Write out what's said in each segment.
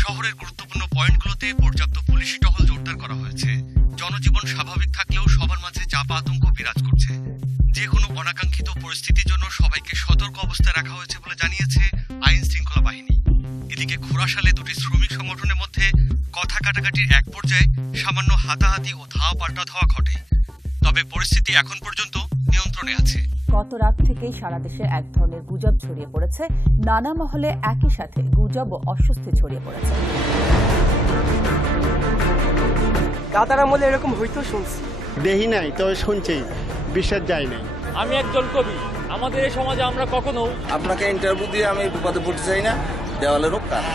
শহরের গুরুত্বপূর্ণ পয়েন্টগুলোতে পর্যাপ্ত পুলিশি টহল জোরদার করা হয়েছে। জনজীবন স্বাভাবিক থাকলেও সবার মাঝে চাপ আতঙ্ক বিরাজ করছে। যে কোনো অনাকাঙ্ক্ষিত পরিস্থিতির জন্য সবাইকে সতর্ক অবস্থায় রাখা হয়েছে বলে জানিয়েছে আইন শৃঙ্খলা বাহিনী। এদিকে ঘোড়াশালে দুটি শ্রমিক সংগঠনের মধ্যে কথা কাটাকাটির এক পর্যায়ে সামান্য হাতাহাতি ও ধাওয়া পাল্টা ধাওয়া ঘটে। তবে পরিস্থিতি এখন পর্যন্ত নিয়ন্ত্রণে আছে। গত রাত থেকেই সারা দেশে এক ধরনের গুজব ছড়িয়ে পড়েছে। নানা মহলে একই সাথে গুজব ও অস্বস্তি ছড়িয়ে পড়েছে। কাতার আমলে এরকম হইতো শুনছি, দেখি নাই তবে শুনছি, বিশ্বাস যায় নাই। আমি একজন কবি, আমাদের এই সমাজে আমরা কখনো আপনাকে ইন্টারভিউ দিয়ে আমি বিপদে পড়তে চাই না, দেওয়ালেরও কাজ।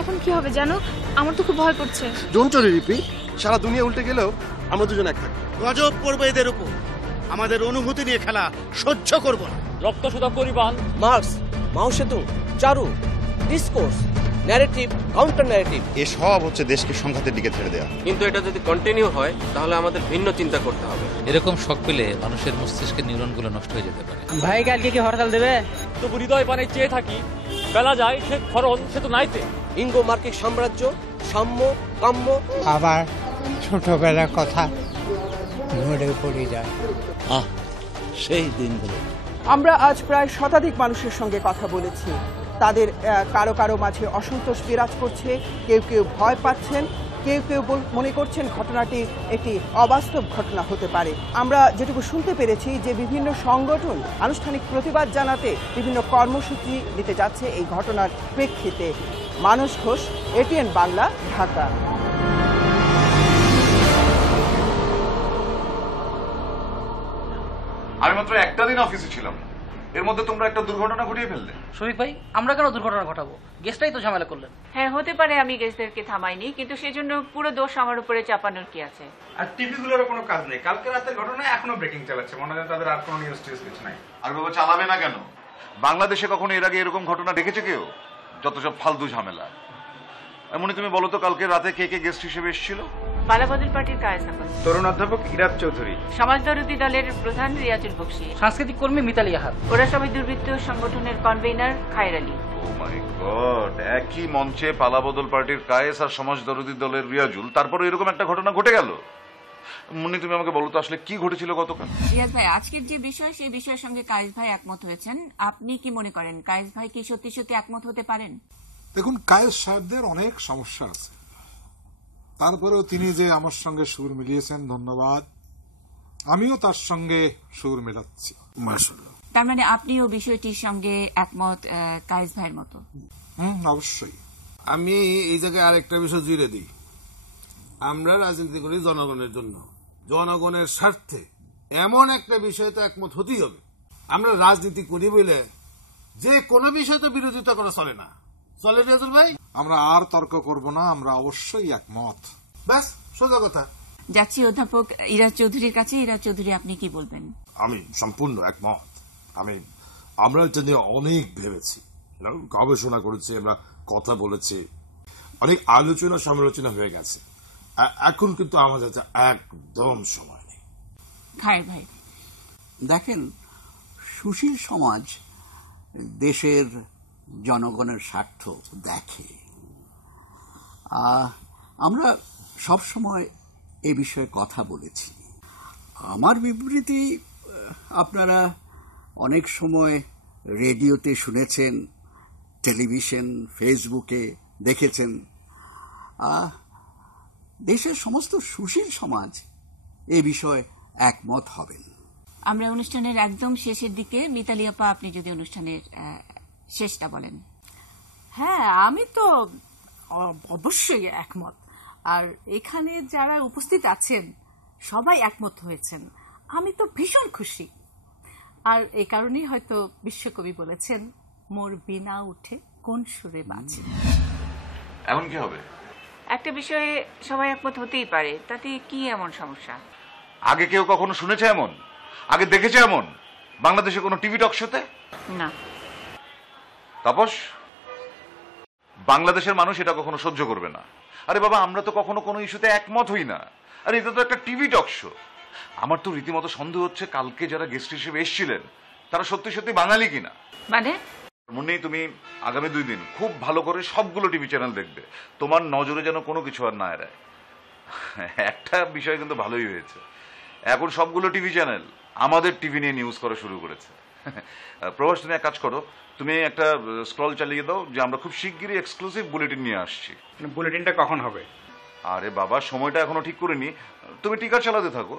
এখন কি হবে জানো, আমার তো খুব ভয় করছে। জোনচরে রিপি, সারা দুনিয়া উল্টে গেলেও আমরা দুজন এক থাকবো। গজব পড়বে এদের উপর, আমাদের অনুভূতি নিয়ে খেলা সহ্য করব না। রক্তশোধক পরিবান, মার্কস, মাও সেতুং, চারু, ডিসকোর্স, ন্যারেটিভ, কাউন্টার ন্যারেটিভ, এসব হচ্ছে দেশকে সংঘাতের দিকে ছেড়ে দেওয়া। কিন্তু এটা যদি কন্টিনিউ হয় তাহলে আমাদের ভিন্ন চিন্তা করতে হবে। এরকম শক পেলে মানুষের মস্তিষ্কের নিউরনগুলো নষ্ট হয়ে যেতে পারে। ভাই কালকে কি হরতাল দেবে? তবু হৃদয় পানে চেয়ে থাকি, বেলা যায় সে খরণ সে তো নাইতে। ইঙ্গো মার্কিক সাম্রাজ্য, সাম্য, কাম্য, আবার ছোটবেলার কথা মনে পড়ে যায়। সেই দিনগুলো। আমরা আজ প্রায় শতাধিক মানুষের সঙ্গে কথা বলেছি। তাদের কারো কারো মাঝে অসন্তোষ বিরাজ করছে, কেউ কেউ ভয় পাচ্ছেন, কেউ কেউ মনে করছেন ঘটনাটি একটি অবাস্তব ঘটনা হতে পারে। আমরা যেটুকু শুনতে পেরেছি যে বিভিন্ন সংগঠন আনুষ্ঠানিক প্রতিবাদ জানাতে বিভিন্ন কর্মসূচি নিতে যাচ্ছে এই ঘটনার প্রেক্ষিতে। মানস ঘোষ, এটিএন বাংলা, ঢাকা। আমি মাত্র একটা দিন অফিসে ছিলাম, এর মধ্যে তোমরা একটা দুর্ঘটনা ঘটিয়ে ফেললে। শরীফ ভাই, আমরা কেন দুর্ঘটনা ঘটাবো? গেস্টটাই তো ঝামেলা করলেন। হ্যাঁ, হতে পারে আমি গেস্টদেরকে থামাইনি, কিন্তু সেজন্য পুরো দোষ আমার উপরে চাপানোর কি আছে? আর টিভি গুলোরও কোনো কাজ নেই, কালকে রাতের ঘটনায় এখনো ব্রেকিং চালাচ্ছে, মনে হয় তাদের আর কোনো নিউজ টিউজ কিছু নাই। আর বাবা চালাবে না কেন? বাংলাদেশে কখনো এর আগে এরকম ঘটনা দেখেছে কেউ? যত সব ফালতু ঝামেলা। এমনি তুমি বলো তো, কালকে রাতে কে কে গেস্ট হিসেবে এসেছিল? বালাবদল পার্টির কায়েস আহমদ, তরুণ অধ্যাপক ইরাদ চৌধুরী, সমাজদরদি দলের প্রধান রিয়াজুল বকশী, সাংস্কৃতিক কর্মী মিতালি আহাদ, ওরা সবাই দুর্বৃত্ত সংগঠনের কনভেনার খায়র আলী। ও মাই গড, একই মঞ্চে পালাবদল পার্টির কায়েস আর সমাজদরদি দলের রিয়াজুল, তারপরে এরকম একটা ঘটনা ঘটে গেল। মুন্নি, তুমি আমাকে বলো তো আসলে কি ঘটেছিল গতকাল? রিয়াজ ভাই, আজকের যে বিষয় সেই বিষয়ের সঙ্গে কায়েস ভাই একমত হয়েছেন। আপনি কি মনে করেন কায়েস ভাই কি সত্যি সত্যি একমত হতে পারেন? দেখুন, কায়েস সাহেবদের অনেক সমস্যা আছে, তারপরেও তিনি যে আমার সঙ্গে সুর মিলিয়েছেন, ধন্যবাদ। আমিও তার সঙ্গে সুর মেলাচ্ছি, মাশাআল্লাহ। তার মানে আপনিও বিষয়টির সঙ্গে একমত কায়েস ভাইয়ের মতো? অবশ্যই। আমি এই জায়গায় আরেকটা বিষয় জুড়ে দিই, আমরা রাজনীতি করি জনগণের জন্য, জনগণের স্বার্থে। এমন একটা বিষয় তো একমত হতেই হবে। আমরা রাজনীতি করি বলে যে কোনো বিষয় তো বিরোধিতা করা চলে না, চলে রিয়াজুল ভাই? আমরা আর তর্ক করব না, আমরা অবশ্যই একমত, ব্যাস, সোজা কথা। যাচ্ছি অধ্যাপক ইরাজ চৌধুরীর কাছে। ইরাজ চৌধুরী, আপনি কি বলবেন? আমি সম্পূর্ণ একমত। আমরা এটা নিয়ে অনেক ভেবেছি, গবেষণা করেছি, আমরা কথা বলেছি, অনেক আলোচনা সমালোচনা হয়ে গেছে। এখন কিন্তু আমাদের একদম সময় নেই। খায়ের ভাই, দেখেন, সুশীল সমাজ দেশের জনগণের স্বার্থ দেখে। আমরা সব সময় এ বিষয়ে কথা বলেছি। আমার বিবৃতি আপনারা অনেক সময় রেডিওতে শুনেছেন, টেলিভিশন, ফেসবুকে দেখেছেন। দেশের সমস্ত সুশীল সমাজ এ বিষয়ে একমত হবেন। আমরা অনুষ্ঠানের একদম শেষের দিকে। মিতালি আপা, আপনি যদি অনুষ্ঠানের শেষটা বলেন। হ্যাঁ, আমি তো অবশ্যই একমত। আর এখানে যারা উপস্থিত আছেন সবাই একমত হয়েছেন, আমি তো ভীষণ খুশি। আর এই কারণেই হয়তো বিশ্বকবি বলেছেন, মোর বিনা উঠে কোন সুরে বাজে। এখন কি হবে? একটা বিষয়ে সবাই একমত হতেই পারে, তাতে কি এমন সমস্যা? আগে কেউ কখনো শুনেছে এমন? আগে দেখেছে এমন বাংলাদেশে কোনো টিভি টক শোতে? না। তাপস, বাংলাদেশের মানুষ এটা কখনো সহ্য করবে না। আরে বাবা, আমরা তো কখনো কোনো ইস্যুতে একমত হই না। আরে এটা তো একটা টিভি টক শো। আমার তো রীতিমতো সন্দেহ হচ্ছে কালকে যারা গেস্ট হিসেবে এসেছিলেন তারা সত্যি সত্যি বাঙালি কিনা। মানে মুন্নি, তুমি আগামী 2 দিন খুব ভালো করে সবগুলো টিভি চ্যানেল দেখবে, তোমার নজরে যেন কোনো কিছু আর না এড়ায়। একটা বিষয় কিন্তু ভালোই হয়েছে, এখন সবগুলো টিভি চ্যানেল আমাদের টিভি নিয়ে নিউজ করা শুরু করেছে। প্রভাস, তুমি এক কাজ করো, তুমি একটা স্ক্রল চালিয়ে দাও যে আমরা খুব শিগগিরই এক্সক্লুসিভ বুলেটিন নিয়ে আসছি। বুলেটিনটা কখন হবে? আরে বাবা, সময়টা এখনো ঠিক করিনি, তুমি টিকার চালাতে থাকো।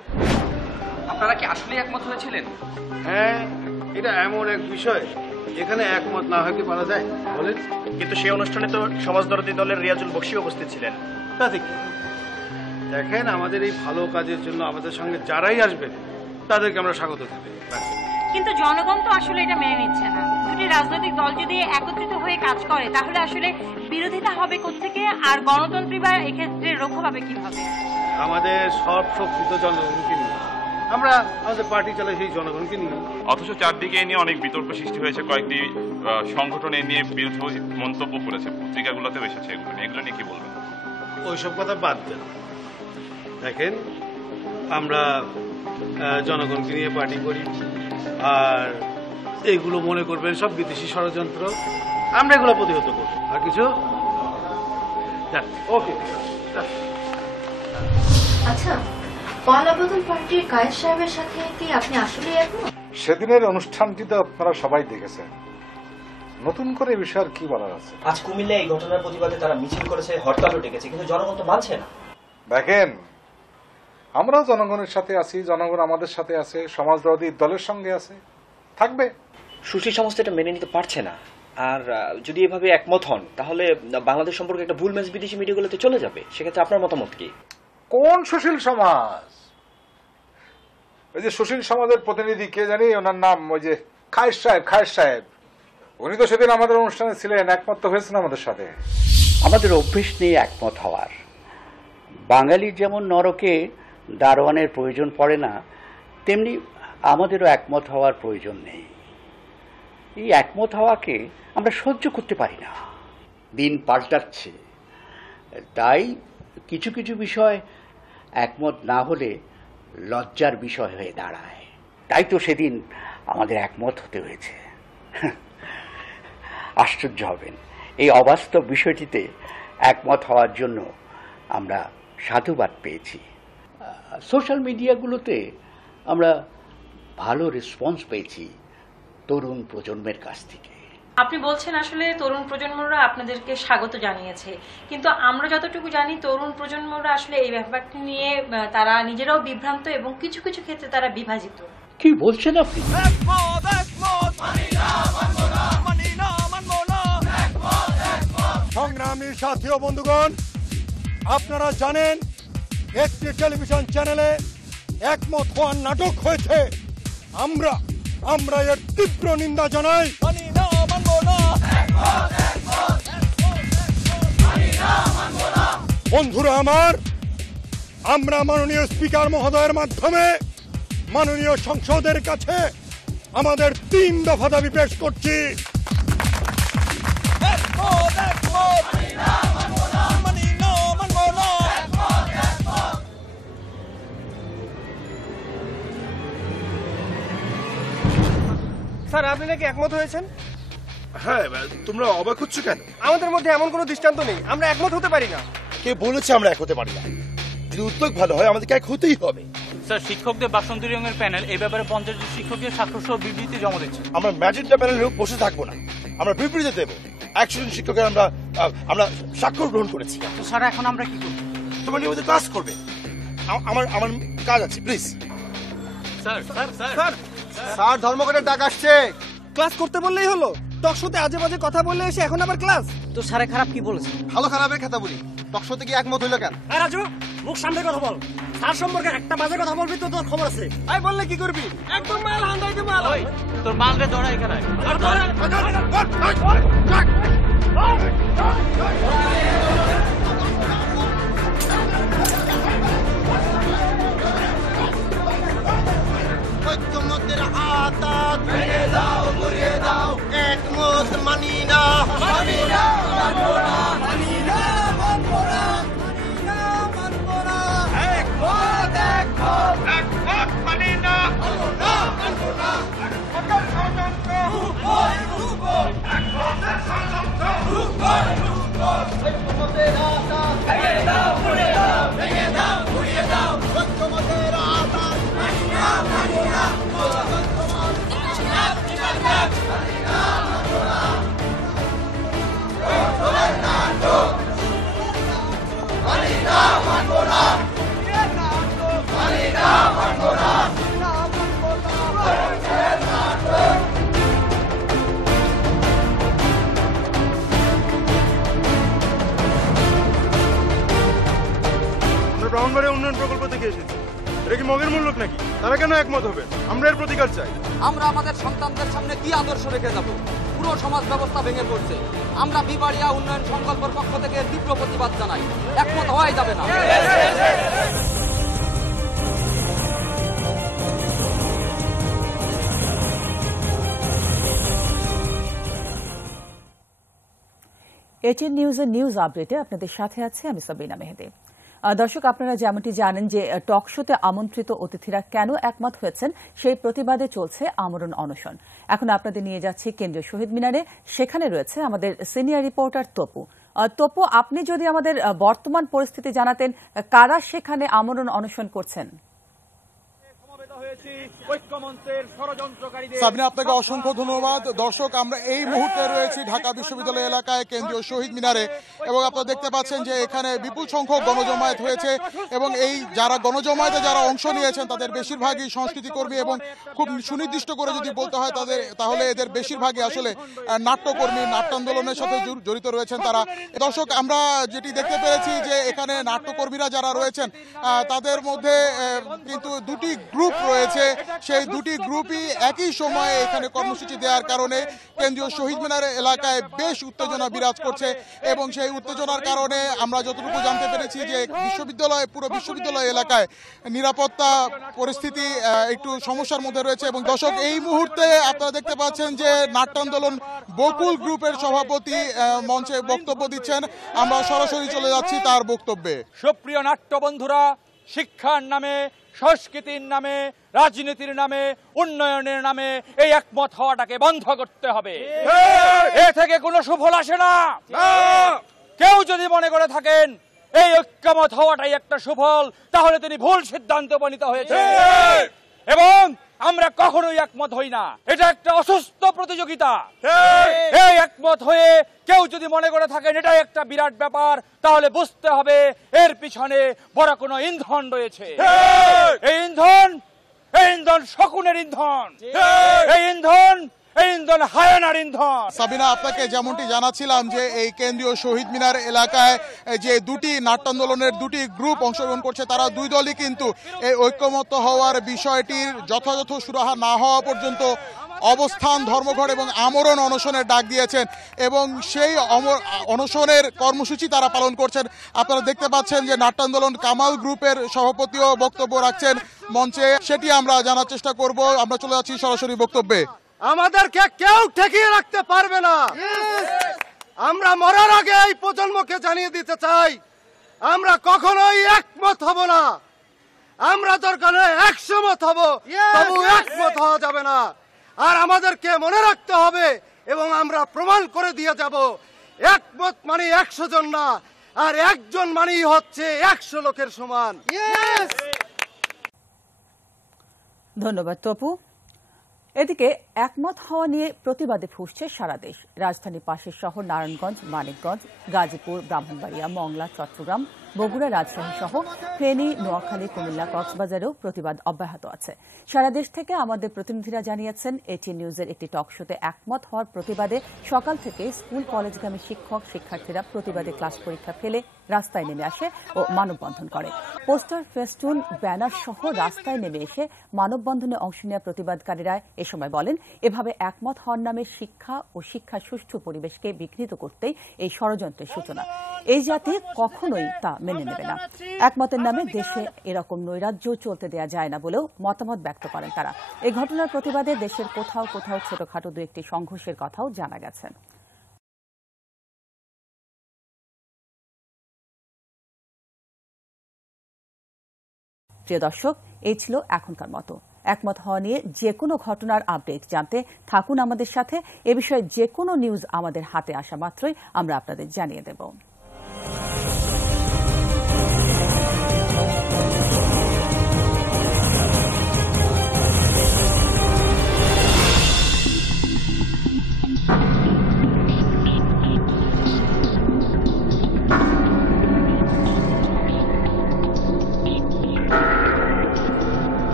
আপনারা কি আসলে একমত হয়েছিলেন? হ্যাঁ, এটা এমন এক বিষয় এখানে একমত না হয়ে কি পারা যায় বলেন? কিন্তু সেই অনুষ্ঠানে তো সমাজদরদী দলের রিয়াজুল বক্সি উপস্থিত ছিলেন। তাতে কি? দেখেন, আমাদের এই ভালো কাজের জন্য আমাদের সঙ্গে যারাই আসবেন তাদেরকে আমরা স্বাগত জানাই। কিন্তু জনগণ তো আসলে এটা মেনে নিচ্ছে না। দুটি রাজনৈতিক দল যদি একত্রিত হয়ে কাজ করে তাহলে আসলে বিরোধিতা হবে কোত্থেকে, আর গণতন্ত্রী বা এক্ষেত্রে রক্ষা পাবে কিভাবে? আমাদের সব শক্তি তো জনগণকে নিয়ে, আমরা আমাদের পার্টি চালাই সেই জনগণকে নিয়ে। অথচ চারদিকে এ নিয়ে অনেক বিতর্ক সৃষ্টি হয়েছে, কয়েকটি সংগঠন এ নিয়ে বিরোধী মন্তব্য করেছে, পত্রিকাগুলোতেও এসেছে। এগুলো নিয়ে কি বলবেন? ওইসব কথা বাদ দেন। দেখেন, আমরা জনগণকে নিয়ে পার্টি করি, আর এইগুলো মনে করবেন সব বিদেশি ষড়যন্ত্র, আমরা এগুলো প্রতিহত করব। আর কিছু ওকে। আচ্ছা, পালাবদল পার্টির কায়েদ সাহেবের সাথে কি আপনি আসলে একমত? সেদিনের অনুষ্ঠানটিতে আপনারা সবাই দেখেছেন, নতুন করে এই বিষয়ে আর কি বলার আছে? আজ কুমিল্লা এই ঘটনার প্রতিবাদে তারা মিছিল করেছে, হরতালও ডেকেছে, কিন্তু জনগণ তো মানছে না। দেখেন, আমরাও জনগণের সাথে আছি, জনগণ আমাদের সাথে আছে, সমাজবাদী দলের সঙ্গে আছে, থাকবে। সুশীল সমাজ এটা মেনে নিতে পারছে না, আর যদি এভাবে একমত হন তাহলে বাংলাদেশ সম্পর্কে একটা ভুল মেসেজ বিদেশি মিডিয়াগুলোতে চলে যাবে। সেক্ষেত্রে আপনার মতামত কি? কোন সুশীল সমাজ? ওই যে সুশীল সমাজের প্রতিনিধি কে জানি, ওনার নাম ওই যে খায়ের সাহেব, উনি তো সেদিন আমাদের অনুষ্ঠানে ছিলেন, একমত হয়েছেন আমাদের সাথে। আমাদের অভ্যেস নেই একমত হওয়ার। বাঙালির যেমন নরকে দারোয়ানের প্রয়োজন পড়ে না, তেমনি আমাদেরও একমত হওয়ার প্রয়োজন নেই। এই একমত হওয়াকে আমরা সহ্য করতে পারি না। দিন পাল্টাচ্ছে, তাই কিছু কিছু বিষয় একমত না হলে লজ্জার বিষয় হয়ে দাঁড়ায়। তাই তো সেদিন আমাদের একমত হতে হয়েছে। আশ্চর্য হবেন, এই অবাস্তব বিষয়টিতে একমত হওয়ার জন্য আমরা সাধুবাদ পেয়েছি। সোশ্যাল মিডিয়াগুলোতে আমরা ভালো রেসপন্স পেয়েছি তরুণ প্রজন্মের কাছ থেকে। আপনি বলছেন আসলে তরুণ প্রজন্মরা আপনাদেরকে স্বাগত জানিয়েছে, কিন্তু আমরা যতটুকু জানি তরুণ প্রজন্মরা আসলে এই ব্যাপারটি নিয়ে তারা নিজেরাও বিভ্রান্ত এবং কিছু কিছু ক্ষেত্রে তারা বিভাজিত। কি বলছেন আপনি? সংগ্রামী সাথী ও বন্ধুগণ, আপনারা জানেন একটি টেলিভিশন চ্যানেলে একমত হওয়ার নাটক হয়েছে। আমরা এর তীব্র নিন্দা জানাই। বন্ধুরা আমার, আমরা মাননীয় স্পিকার মহোদয়ের মাধ্যমে মাননীয় সংসদের কাছে আমাদের 3 দফা দাবি পেশ করছি। স্যার, আপনি নাকি একমত হয়েছেন? হ্যাঁ, তোমরা অবাক হচ্ছ কেন? আমাদের মধ্যে এমন কোনো দৃষ্টান্ত নেই, আমরা একমত হতে পারি না। কে বলেছে আমরা এক হতে পারি না? যদি উদ্যোগ ভালো হয় আমাদেরকে এক হতেই হবে। স্যার, শিক্ষকদের বাসন্তী রঙের প্যানেল এই ব্যাপারে 50 জন শিক্ষকের স্বাক্ষর সহ বিবৃতি জমা দিচ্ছে। আমরা ম্যাজেন্টা প্যানেলেও বসে থাকবো না, আমরা বিবৃতি দেবো। 100 জন শিক্ষকের আমরা স্বাক্ষর গ্রহণ করেছি। তো স্যার, এখন আমরা কি করব? তোমরা নিয়মিত ক্লাস করবে। আমার কাজ আছে, প্লিজ। স্যার, ধর্মঘটের ডাক আসছে। ক্লাস করতে বললেই হলো? টকশোতে আজে বাজে কথা বললে এসে এখন আবার ক্লাস? তো স্যারে খারাপ কি বলেছে? ভালো খারাপের কথা বলি, টকশোতে কি একমত হইলো কেন? রাজু, মুখ সামনে কথা বল। স্যার সম্পর্কে একটা বাজে কথা বলবি তো তোর খবর আছে। আই বললে কি করবি? একদম মাল হান্দাইতে মাল। তোর মাল রে ধরা এখানে। ঐক্যমতের আতাত ভেঙে দাও, ঘুরিয়ে দাও। একমত মানি না, মানি না, মানবো না, মানি না, মানবো না, মানি না, মানবো না। একমত, একমত, একমত। ব্রাহ্মণবাড়িয়া উন্নয়ন প্রকল্প থেকে এসেছি। এটা কি মগের মূল্য নাকি? তারা কেন একমত হবে? আমরা এর প্রতিকার চাই। আমরা আমাদের সন্তানদের সামনে কি আদর্শ রেখে যাব? পুরো সমাজ ব্যবস্থা ভেঙে পড়ছে। আমরা বিবাড়িয়া উন্নয়ন সংকল্পের পক্ষ থেকে তীব্র প্রতিবাদ জানাই। একমত হওয়াই যাবে না। এটিএন নিউজের নিউজ আপডেটে আপনাদের সাথে আছে আমি সাবিনা মেহেদি। দর্শক, আপনারা যেমনটি জানেন যে টক শোতে আমন্ত্রিত অতিথিরা কেন একমত হয়েছেন সেই প্রতিবাদে চলছে আমরণ অনশন। এখন আপনাদের নিয়ে যাচ্ছি কেন্দ্রীয় শহীদ মিনারে। সেখানে রয়েছে আমাদের সিনিয়র রিপোর্টার তপু। তপু, আপনি যদি আমাদের বর্তমান পরিস্থিতি জানাতেন, কারা সেখানে আমরণ অনশন করছেন? সাবিনা, আপনাকে অসংখ্য ধন্যবাদ। দর্শক, আমরা এই মুহূর্তে রয়েছি ঢাকা বিশ্ববিদ্যালয় এলাকায় কেন্দ্রীয় শহীদ মিনারে, এবং আপনারা দেখতে পাচ্ছেন যে এখানে বিপুল সংখ্যক গণজমায়েত হয়েছে, এবং এই যারা গণজমায়েতে যারা অংশ নিয়েছেন তাদের বেশিরভাগই সংস্কৃতি কর্মী, এবং খুব সুনির্দিষ্ট করে যদি বলতে হয় তাহলে এদের বেশিরভাগই আসলে নাট্যকর্মী, নাট্যান্দোলনের সাথে জড়িত রয়েছেন তারা। দর্শক, আমরা যেটি দেখতে পেরেছি যে এখানে নাট্যকর্মীরা যারা রয়েছেন তাদের মধ্যে কিন্তু দুটি গ্রুপ রয়েছে। সেই দুটি গ্রুপই একই সময়ে এখানে কর্মসূচি দেওয়ার কারণে কেন্দ্রীয় শহীদ মিনার এলাকায় বেশ উত্তেজনা বিরাজ করছে, এবং সেই উত্তেজনার কারণে আমরা যতটুকু জানতে পেরেছি যে পুরো বিশ্ববিদ্যালয় এলাকায় নিরাপত্তা পরিস্থিতি একটু সমস্যার মধ্যে রয়েছে। এবং দর্শক, এই মুহূর্তে আপনারা দেখতে পাচ্ছেন যে নাট্যান্দোলন বকুল গ্রুপের সভাপতি মঞ্চে বক্তব্য দিচ্ছেন। আমরা সরাসরি চলে যাচ্ছি তার বক্তব্যে। সুপ্রিয় নাট্য বন্ধুরা, শিক্ষার নামে, সংস্কৃতির নামে, রাজনীতির নামে, উন্নয়নের নামে এই একমত হওয়াটাকে বন্ধ করতে হবে। এ থেকে কোনো সুফল আসে না। কেউ যদি মনে করে থাকেন এই ঐক্যমত হওয়াটাই একটা সুফল, তাহলে তিনি ভুল সিদ্ধান্তে উপনীত হয়েছে, এবং আমরা কখনোই একমত হই না। এটা একটা অসুস্থ প্রতিযোগিতা। এই একমত হয়ে কেউ যদি মনে করে থাকেন এটা একটা বিরাট ব্যাপার, তাহলে বুঝতে হবে এর পিছনে বড় কোনো ইন্ধন রয়েছে। এই ইন্ধন শকুনের ইন্ধন, এই ইন্ধন হায়ানার ইন্ধন। সাবিনা, আপনাকে যেমনটি জানাচ্ছিলাম যে এই কেন্দ্রীয় শহীদ মিনার এলাকায় যে দুটি নাট্যান্দোলনের দুটি গ্রুপ অংশগ্রহণ করছে, তারা দুই দলই কিন্তু এই ঐক্যমত্য হওয়ার বিষয়টির যথাযথ সুরাহা না হওয়া পর্যন্ত অবস্থান, ধর্মঘট এবং আমরণ অনশনের ডাক দিয়েছেন, এবং সেই অনশনের কর্মসূচি তারা পালন করছেন। আপনারা দেখতে পাচ্ছেন যে নাট্যান্দোলন কামাল গ্রুপের সভাপতিও বক্তব্য রাখছেন মঞ্চে, সেটি আমরা জানার চেষ্টা করব। আমরা চলে যাচ্ছি সরাসরি বক্তব্যে। আমাদেরকে কেউ ঠেকিয়ে রাখতে পারবে না। আমরা মরার আগে এই প্রজন্মকে জানিয়ে দিতে চাই, আমরা কখনোই একমত হব না। আমরা দরকারে 100 মত হব, তবু একমত হওয়া যাবে না। আর আমাদেরকে মনে রাখতে হবে, এবং আমরা প্রমাণ করে দিয়ে যাব, একমত মানে 100 জন না, আর একজন মানেই হচ্ছে 100 লোকের সমান। ধন্যবাদ তপু। এদিকে একমত হওয়া নিয়ে প্রতিবাদে ফুঁসছে সারা দেশ। রাজধানীর পাশের শহর নারায়ণগঞ্জ, মানিকগঞ্জ, গাজীপুর, ব্রাহ্মণবাড়িয়া, মংলা, চট্টগ্রাম, বগুড়া, রাজশাহী সহ ফেনী, নোয়াখালী, কুমিল্লা, কক্সবাজারেও প্রতিবাদ অব্যাহত আছে। সারা দেশ থেকে আমাদের প্রতিনিধিরা জানিয়েছেন এটিএন নিউজের একটি টক শোতে একমত হওয়ার প্রতিবাদে সকাল থেকে স্কুল কলেজগামী শিক্ষক শিক্ষার্থীরা প্রতিবাদে ক্লাস পরীক্ষা ফেলে রাস্তায় নেমে আসে ও মানববন্ধন করে। পোস্টার, ফেস্টুন, ব্যানার সহ রাস্তায় নেমে এসে মানববন্ধনে অংশ নেওয়া প্রতিবাদকারীরা এ সময় বলেন, এভাবে একমত হওয়ার নামে শিক্ষা ও শিক্ষার সুষ্ঠু পরিবেশকে বিঘ্নিত করতেই এই ষড়যন্ত্রের সূচনা। এই জাতি কখনোই তা মেনে নেবে না। একমতের নামে দেশে এরকম নৈরাজ্য চলতে দেয়া যায় না বলেও মতামত ব্যক্ত করেন তারা। এই ঘটনার প্রতিবাদে দেশের কোথাও কোথাও ছোটখাটো দু একটি সংঘর্ষের কথাও জানা গেছে। প্রিয় দর্শক, এই ছিল এখনকার মতো। একমত হওয়া নিয়ে যে কোনো ঘটনার আপডেট জানতে থাকুন আমাদের সাথে। এ বিষয়ে যে কোনো নিউজ আমাদের হাতে আসা মাত্রই আমরা আপনাদের জানিয়ে দেব।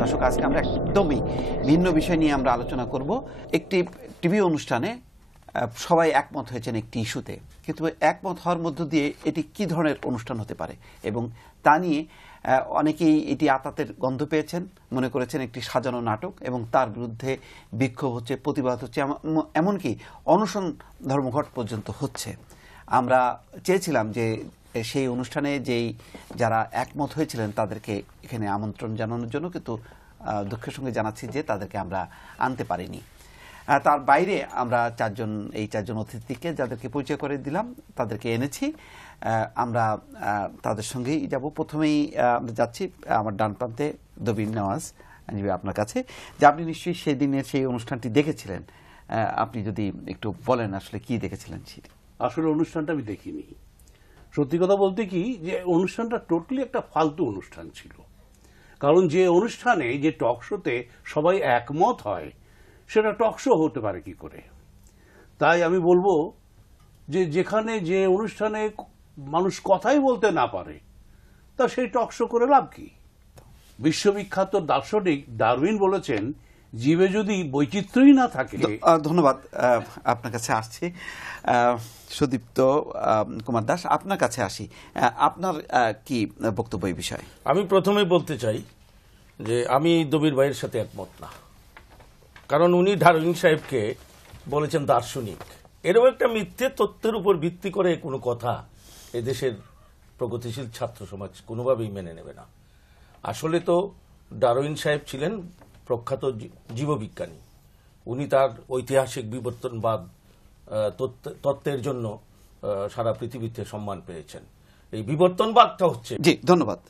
দর্শক, আজকে আমরা একদমই ভিন্ন বিষয় নিয়ে আমরা আলোচনা করব। একটি টিভি অনুষ্ঠানে সবাই একমত হয়েছেন একটি ইস্যুতে। কিন্তু একমত হওয়ার মধ্য দিয়ে এটি কি ধরনের অনুষ্ঠান হতে পারে এবং তা নিয়ে অনেকেই এটি আতাতের গন্ধ পেয়েছেন, মনে করেছেন একটি সাজানো নাটক এবং তার বিরুদ্ধে বিক্ষোভ হচ্ছে, প্রতিবাদ হচ্ছে, এমনকি অনশন ধর্মঘট পর্যন্ত হচ্ছে। আমরা চেয়েছিলাম যে সেই অনুষ্ঠানে যেই যারা একমত হয়েছিলেন তাদেরকে এখানে আমন্ত্রণ জানানোর জন্য, কিন্তু দুঃখের সঙ্গে জানাচ্ছি যে তাদেরকে আমরা আনতে পারিনি। তার বাইরে আমরা এই চারজন অতিথিকে যাদেরকে পরিচয় করে দিলাম তাদেরকে এনেছি। আমরা তাদের সঙ্গেই যাব। প্রথমেই আমরা যাচ্ছি আমার ডান প্রান্তে দবির নওয়াজ আইনজীবী, আপনার কাছে, যে আপনি নিশ্চয়ই সেই দিনের সেই অনুষ্ঠানটি দেখেছিলেন। আপনি যদি একটু বলেন আসলে কি দেখেছিলেন সেটি। আসলে অনুষ্ঠানটা আমি দেখিনি। সত্যি কথা বলতে কি, যে অনুষ্ঠানটা টোটালি একটা ফালতু অনুষ্ঠান ছিল। কারণ যে অনুষ্ঠানে, যে টক শোতে সবাই একমত হয়, সেটা টক শো হতে পারে কি করে? তাই আমি বলবো যে যেখানে যে অনুষ্ঠানে মানুষ কথাই বলতে না পারে, তা সেই টক শো করে লাভ কি? বিশ্ববিখ্যাত দার্শনিক ডারউইন বলেছেন, জীবে যদি বৈচিত্র্যই না থাকে। ধন্যবাদ। আপনার কাছে আসছি সুদীপ্ত কুমার দাস, আপনার কাছে আসি। আপনার কি বক্তব্য এই বিষয়ে? আমি প্রথমে বলতে চাই যে আমি দবির ভাইয়ের সাথে একমত না। কারণ উনি ডারউইন সাহেবকে বলেছেন দার্শনিক। এরকম একটা মিথ্যে তথ্যের উপর ভিত্তি করে কোনো কথা এদেশের প্রগতিশীল ছাত্র সমাজ কোনোভাবেই মেনে নেবে না। আসলে তো ডারউইন সাহেব ছিলেন প্রখ্যাত জীববিজ্ঞানী। উনি তার ঐতিহাসিক বিবর্তনবাদ তত্ত্বের জন্য সারা পৃথিবীতে সম্মান পেয়েছেন। এই বিবর্তনবাদটা হচ্ছে। জি, ধন্যবাদ।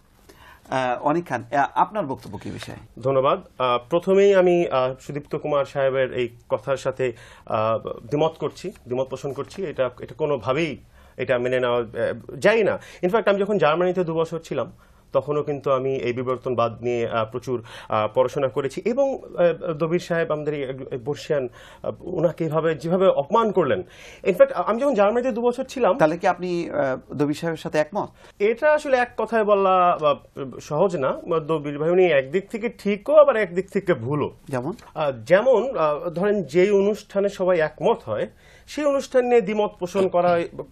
অনিক খান, আপনার বক্তব্য কি বিষয়ে? ধন্যবাদ। প্রথমেই আমি সুদীপ্ত কুমার সাহেবের এই কথার সাথে দ্বিমত পোষণ করছি। এটা কোনোভাবেই এটা মেনে নেওয়া যায় না। ইনফ্যাক্ট আমি যখন জার্মানিতে 2 বছর ছিলাম তখনও কিন্তু আমি এই বিবর্তনবাদ নিয়ে প্রচুর পড়াশোনা করেছি। এবং দবির সাহেব আমাদের বর্ষিয়ান, ওনাকে যেভাবে অপমান করলেন। ইনফ্যাক্ট আমি যখন জার্মানিতে 2 বছর ছিলাম। তাহলে কি আপনি দবির সাহেবের সাথে একমত? এটা আসলে এক কথায় বলা সহজ না। দবির ভাই উনি একদিক থেকে ঠিকও, আবার একদিক থেকে ভুলও। যেমন ধরেন, যেই অনুষ্ঠানে সবাই একমত হয় সেই অনুষ্ঠান নিয়ে দ্বিমত পোষণ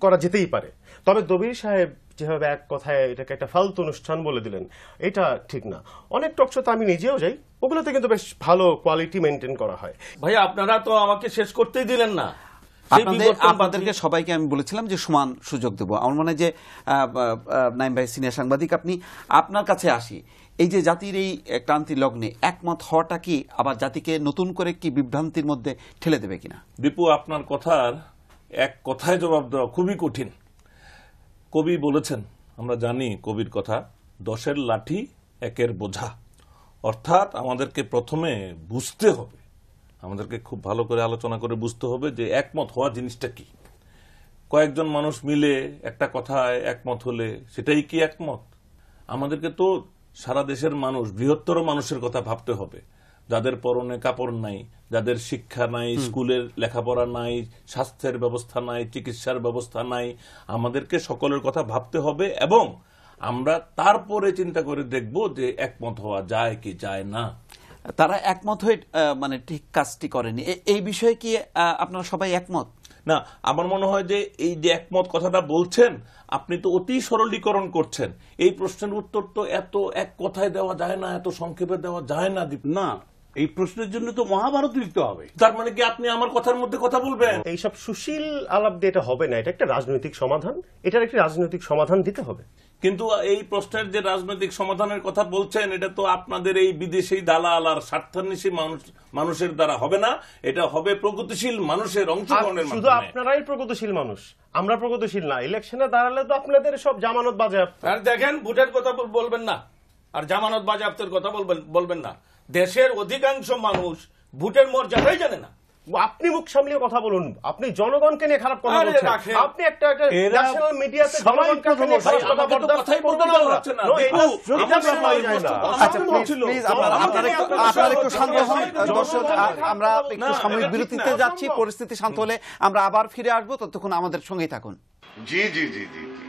করা যেতেই পারে। তবে দবির সাহেব যেভাবে এক কথায় এটাকে একটা ফালতু অনুষ্ঠান বলে দিলেন, এটা ঠিক না। অনেক টক শোতে আমি নিজেও যাই, ওগুলোতে কিন্তু বেশ ভালো কোয়ালিটি মেনটেন করা হয়। ভাই, আপনারা তো আমাকে শেষ করতেই দিলেন না। আপনাদেরকে সবাইকে আমি বলেছিলাম যে সমান সুযোগ দেব। আমার মনে হয় যে নাইম ভাই সিনিয়র সাংবাদিক, আপনার কাছে আসি। এই যে জাতির এই ক্রান্তি লগ্নে একমত হওয়াটা কি আবার জাতিকে নতুন করে কি বিভ্রান্তির মধ্যে ঠেলে দেবে কিনা? দীপু, আপনার কথার এক কথায় জবাব দেওয়া খুবই কঠিন। কবি বলেছেন, আমরা জানি কবির কথা, 10 লাঠি 1 বোঝা। অর্থাৎ আমাদেরকে প্রথমে বুঝতে হবে, আমাদেরকে খুব ভালো করে আলোচনা করে বুঝতে হবে যে একমত হওয়া জিনিসটা কি। কয়েকজন মানুষ মিলে একটা কথায় একমত হলে সেটাই কি একমত? আমাদেরকে তো সারা দেশের মানুষ, বৃহত্তর মানুষের কথা ভাবতে হবে, যাদের পরনে কাপড় নাই, যাদের শিক্ষা নাই, স্কুলের লেখাপড়া নাই, স্বাস্থ্যের ব্যবস্থা নাই, চিকিৎসার ব্যবস্থা নাই। আমাদেরকে সকলের কথা ভাবতে হবে এবং আমরা তারপরে চিন্তা করে দেখব যে একমত হওয়া যায় কি যায় না। তারা একমত হয়ে মানে ঠিক কাজটি করেনি, এই বিষয়ে কি আপনারা সবাই একমত? না, আমার মনে হয় যে এই যে একমত কথাটা বলছেন, আপনি তো অতি সরলীকরণ করছেন। এই প্রশ্নের উত্তর তো এত এক কথায় দেওয়া যায় না, এত সংক্ষেপে দেওয়া যায় না। না, এই প্রশ্নের জন্য তো মহাভারত লিখতে হবে। তার মানে কি আপনি আমার কথার মধ্যে কথা বলবেন? এইসব সুশীল আলাপ দিয়ে এটা হবে না। এটা একটা রাজনৈতিক সমাধান, এটার একটি রাজনৈতিক সমাধান দিতে হবে। কিন্তু এই প্রশ্নের যে রাজনৈতিক সমাধানের কথা বলছেন, এটা তো আপনাদের এই বিদেশি দালাল আর স্বার্থান্বেষী মানুষের দ্বারা হবে না। এটা হবে প্রগতিশীল মানুষের অংশগ্রহণের মাধ্যমে। শুধু আপনারাই প্রগতিশীল মানুষ, আমরা প্রগতিশীল না। ইলেকশনে দাঁড়ালে তো আপনাদের সব জামানত বাজেয়াপ্ত। আর দেখেন, ভোটের কথা বলবেন না আর জামানত বাজেয়াপ্তের কথা বলবেন না। দেশের অধিকাংশ মানুষ ভোটের মর্যাদাই জানে না। আপনি মুখ সামলিয়ে কথা বলুন। আপনি জনগণকে নিয়ে খারাপ কথা বলছেন। আপনি একটা ন্যাশনাল মিডিয়াতে জনগণকে নিয়ে খারাপ কথা বলতে করতে না। নো, এটা আচ্ছা, প্লিজ আপনারা একটু শান্ত হন। দর্শক, আমরা একটু সাময়িক বিরতিতে যাচ্ছি। পরিস্থিতি শান্ত হলে আমরা আবার ফিরে আসবো, ততক্ষণ আমাদের সঙ্গেই থাকুন। জি জি জি জি জি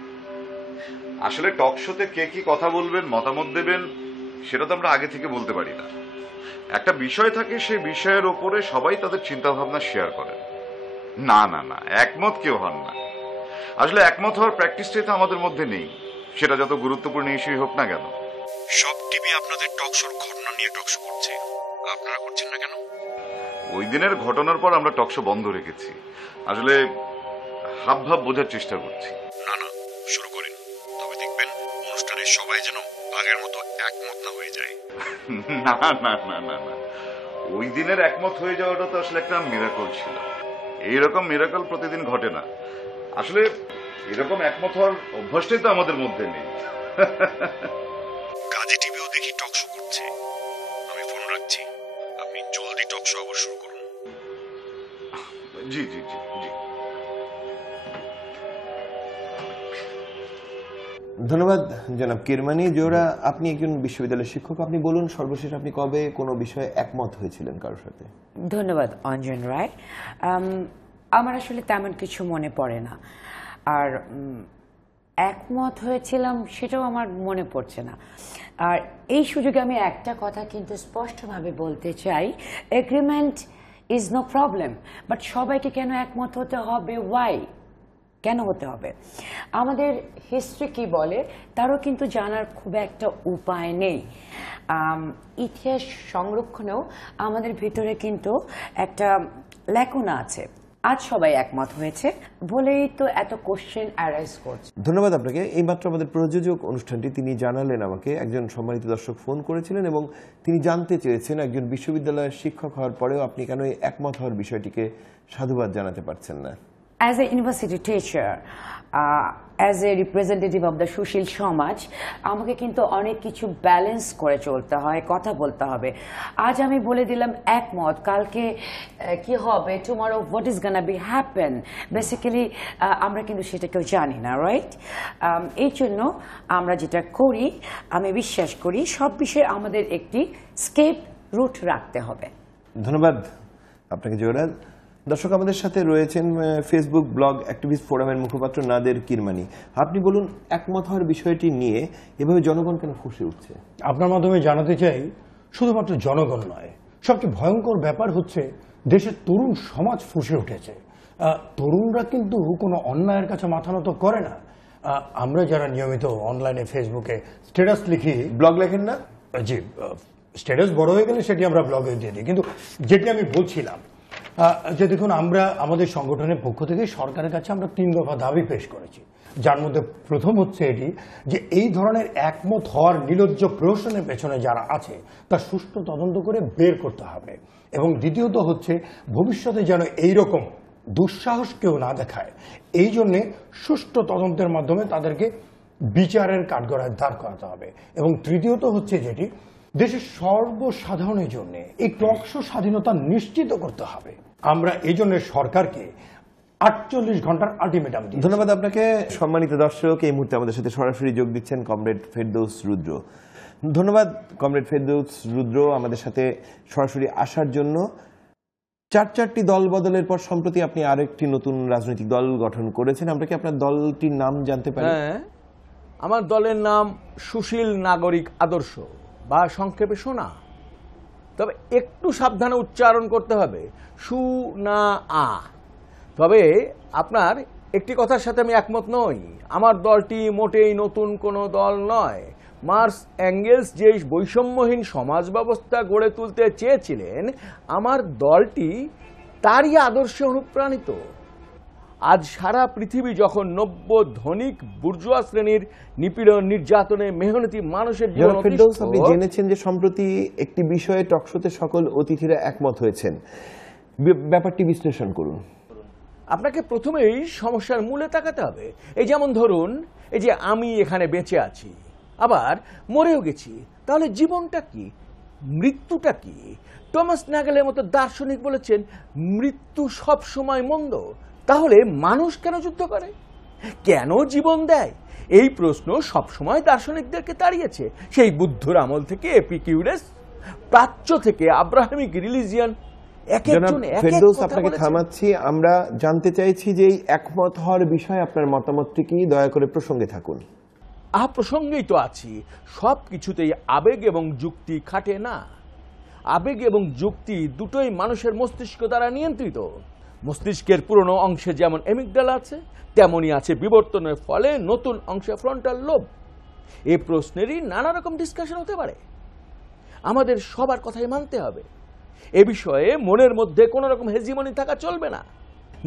আসলে টক শোতে কে কি কথা বলবেন, মতামত দেবেন, সেটা তো আমরা আগে থেকে বলতে পারি না। একটা বিষয় থাকে, সেই বিষয়ের ওপরে সবাই তাদের চিন্তা ভাবনা শেয়ার করেন। না না না, একমত কেউ হন না। আসলে একমত হওয়ার প্র্যাকটিসটাই তো আমাদের মধ্যে নেই, সেটা যত গুরুত্বপূর্ণ ইস্যুই হোক না কেন। সব টিভি আপনাদের টকশোর ঘটনা নিয়ে টকশো করছে, আপনারা করছেন না কেন? ওই দিনের ঘটনার পর আমরা টকশো বন্ধ রেখেছি। আসলে হাব ভাব বোঝার চেষ্টা করছি। না না, শুরু করেন, তবে দেখবেন অনুষ্ঠানে সবাই যেন আগের মতো একমত না হয়ে যায়। না না না না না, ওই দিনের একমত হয়ে যাওয়াটা তো আসলে একটা মিরাকল ছিল। এইরকম মিরাকল প্রতিদিন ঘটে না। আসলে এরকম একমত হওয়ার অভ্যাসটাই তো আমাদের মধ্যে নেই। কাজে টিভিও দেখি টকশো করছে, আমি ফোন রাখছি, আপনি জলদি টকশো আবার শুরু করুন। জি জি জি জি। ধন্যবাদ জনাব কিরমানি। জোহরা, আপনি একজন বিশ্ববিদ্যালয়ের শিক্ষক, আপনি বলুন সর্বশেষ আপনি কবে কোনো বিষয়ে একমত হয়েছিলেন কারোর সাথে? ধন্যবাদ অঞ্জন রায়। আমার আসলে তেমন কিছু মনে পড়ে না, আর একমত হয়েছিলাম সেটাও আমার মনে পড়ছে না। আর এই সুযোগে আমি একটা কথা কিন্তু স্পষ্টভাবে বলতে চাই, agreement is no problem, but সবাইকে কেন একমত হতে হবে? ওয়াই? কেন হতে হবে? আমাদের হিস্ট্রি কি বলে তারও কিন্তু জানার খুব একটা উপায় নেই। ইতিহাস সংরক্ষণেও আমাদের ভিতরে কিন্তু একটা ল্যাকুনা আছে। আজ সবাই একমত হয়েছে বলেই তো এত কোশ্চেন অ্যারাইজ করছে। ধন্যবাদ আপনাকে। এইমাত্র আমাদের প্রযোজক অনুষ্ঠানটি তিনি জানালেন আমাকে, একজন সম্মানিত দর্শক ফোন করেছিলেন এবং তিনি জানতে চেয়েছেন একজন বিশ্ববিদ্যালয়ের শিক্ষক হওয়ার পরেও আপনি কেন এই একমত হওয়ার বিষয়টিকে সাধুবাদ জানাতে পারছেন না। As a university teacher, as a representative of the সুশীল সমাজ, আমাকে কিন্তু অনেক কিছু ব্যালেন্স করে চলতে হয়, কথা বলতে হবে। আজ আমি বলে দিলাম একমত, কালকে কি হবে, tomorrow what is gonna be happen, basically আমরা কিন্তু সেটা কেউ জানি না, রাইট? এই জন্য আমরা যেটা করি, আমি বিশ্বাস করি সব বিষয়ে আমাদের একটি স্কেপ রুট রাখতে হবে। ধন্যবাদ আপনাকে জোহরা। দর্শক, আমাদের সাথে রয়েছেন ফেসবুক ব্লগ অ্যাক্টিভিস্ট ফোরামের মুখপাত্র নাদের কিরমানি। আপনি বলুন একমত হওয়ার বিষয়টি নিয়ে এভাবে জনগণ কেন ফুঁসে উঠছে? আপনার মাধ্যমে জানাতে চাই, শুধুমাত্র জনগণ নয়, সবচেয়ে ভয়ঙ্কর ব্যাপার হচ্ছে দেশের তরুণ সমাজ ফুঁসে উঠেছে। তরুণরা কিন্তু কোনো অন্যায়ের কাছে মাথা নত করে না। আমরা যারা নিয়মিত অনলাইনে ফেসবুকে স্ট্যাটাস লিখি, ব্লগ লেখেন না? জি, স্ট্যাটাস বড় হয়ে গেলে সেটি আমরা ব্লগে দিয়ে দিই। কিন্তু যেটি আমি বলছিলাম যে দেখুন, আমরা আমাদের সংগঠনের পক্ষ থেকে সরকারের কাছে আমরা 3 দফা দাবি পেশ করেছি, যার মধ্যে প্রথম হচ্ছে এটি যে এই ধরনের একমত হওয়ার নির্লজ্জ প্রহসনের পেছনে যারা আছে তা সুষ্ঠু তদন্ত করে বের করতে হবে, এবং দ্বিতীয়ত হচ্ছে ভবিষ্যতে যেন এইরকম দুঃসাহস কেউ না দেখায়, এই জন্যে সুষ্ঠু তদন্তের মাধ্যমে তাদেরকে বিচারের কাঠগড়ায় দাঁড় করাতে হবে, এবং তৃতীয়ত হচ্ছে যেটি দেশের সর্বসাধারণের জন্য এই টকশো স্বাধীনতা নিশ্চিত করতে হবে। আমরা এই জন্য সরকারকে 48 ঘন্টার আলটিমেটাম দিই। ধন্যবাদ আপনাকে। সম্মানিত দর্শক, এই মুহূর্তে আমাদের সাথে সরাসরি যোগ দিচ্ছেন কমরেড ফেরদৌস রুদ্র। ধন্যবাদ কমরেড ফেরদৌস রুদ্র আমাদের সাথে সরাসরি আসার জন্য। 4টি দল বদলের পর সম্প্রতি আপনি আরেকটি নতুন রাজনৈতিক দল গঠন করেছেন, আমরা কি আপনার দলটির নাম জানতে পারি? হ্যাঁ, আমার দলের নাম সুশীল নাগরিক আদর্শ, বা সংক্ষেপে সোনা। তবে একটু সাবধানে উচ্চারণ করতে হবে, সু না আ। তবে আপনার একটি কথার সাথে আমি একমত নই, আমার দলটি মোটেই নতুন কোনো দল নয়। মার্কস এঙ্গেলস যে বৈষম্যহীন সমাজ ব্যবস্থা গড়ে তুলতে চেয়েছিলেন, আমার দলটি তারই আদর্শে অনুপ্রাণিত। আজ সারা পৃথিবী যখন নব্য ধনিক বুর্জোয়া শ্রেণীর নিপীড়ন নির্যাতনে মেহনতি মানুষের জীবন, আপনি জেনেছেন যে সম্প্রতি একটি বিষয়ে টকশোতে সকল অতিথিরা একমত হয়েছেন, ব্যাপারটি বিশ্লেষণ করুন। আপনাকে প্রথমেই সমস্যার মূলে তাকাতে হবে। এই যেমন ধরুন, এই যে আমি এখানে বেঁচে আছি, আবার মরেও গেছি, তাহলে জীবনটা কি, মৃত্যুটা কি? টমাস নাগেলের মতো দার্শনিক বলেছেন মৃত্যু সব সময় মন্দ। তাহলে মানুষ কেন যুদ্ধ করে, কেন জীবন দেয়? এই প্রশ্ন সবসময় দার্শনিকদেরকে তাড়িয়েছে, সেই বুদ্ধর আমল থেকে এপিকিউরাস, প্রাচ্য থেকে আব্রাহামিক রিলিজিয়ান। আপনাকে থামাচ্ছি, আমরা জানতে চাইছি যে এই একমত হওয়ার বিষয়ে আপনার মতামতটি কি, দয়া করে প্রসঙ্গে থাকুন। প্রসঙ্গেই তো আছি, সব কিছুতেই আবেগ এবং যুক্তি খাটে না। আবেগ এবং যুক্তি দুটোই মানুষের মস্তিষ্ক দ্বারা নিয়ন্ত্রিত। মস্তিষ্কের পুরনো অংশে যেমন এমিগডালা আছে, তেমনই আছে বিবর্তনের ফলে নতুন অংশে ফ্রন্টাল লোব। এই প্রশ্নেরই নানা রকম ডিসকাশন হতে পারে। আমাদের সবার কথাই মানতে হবে। এ বিষয়ে মনের মধ্যে কোনো রকম হেজিমনি থাকা চলবে না।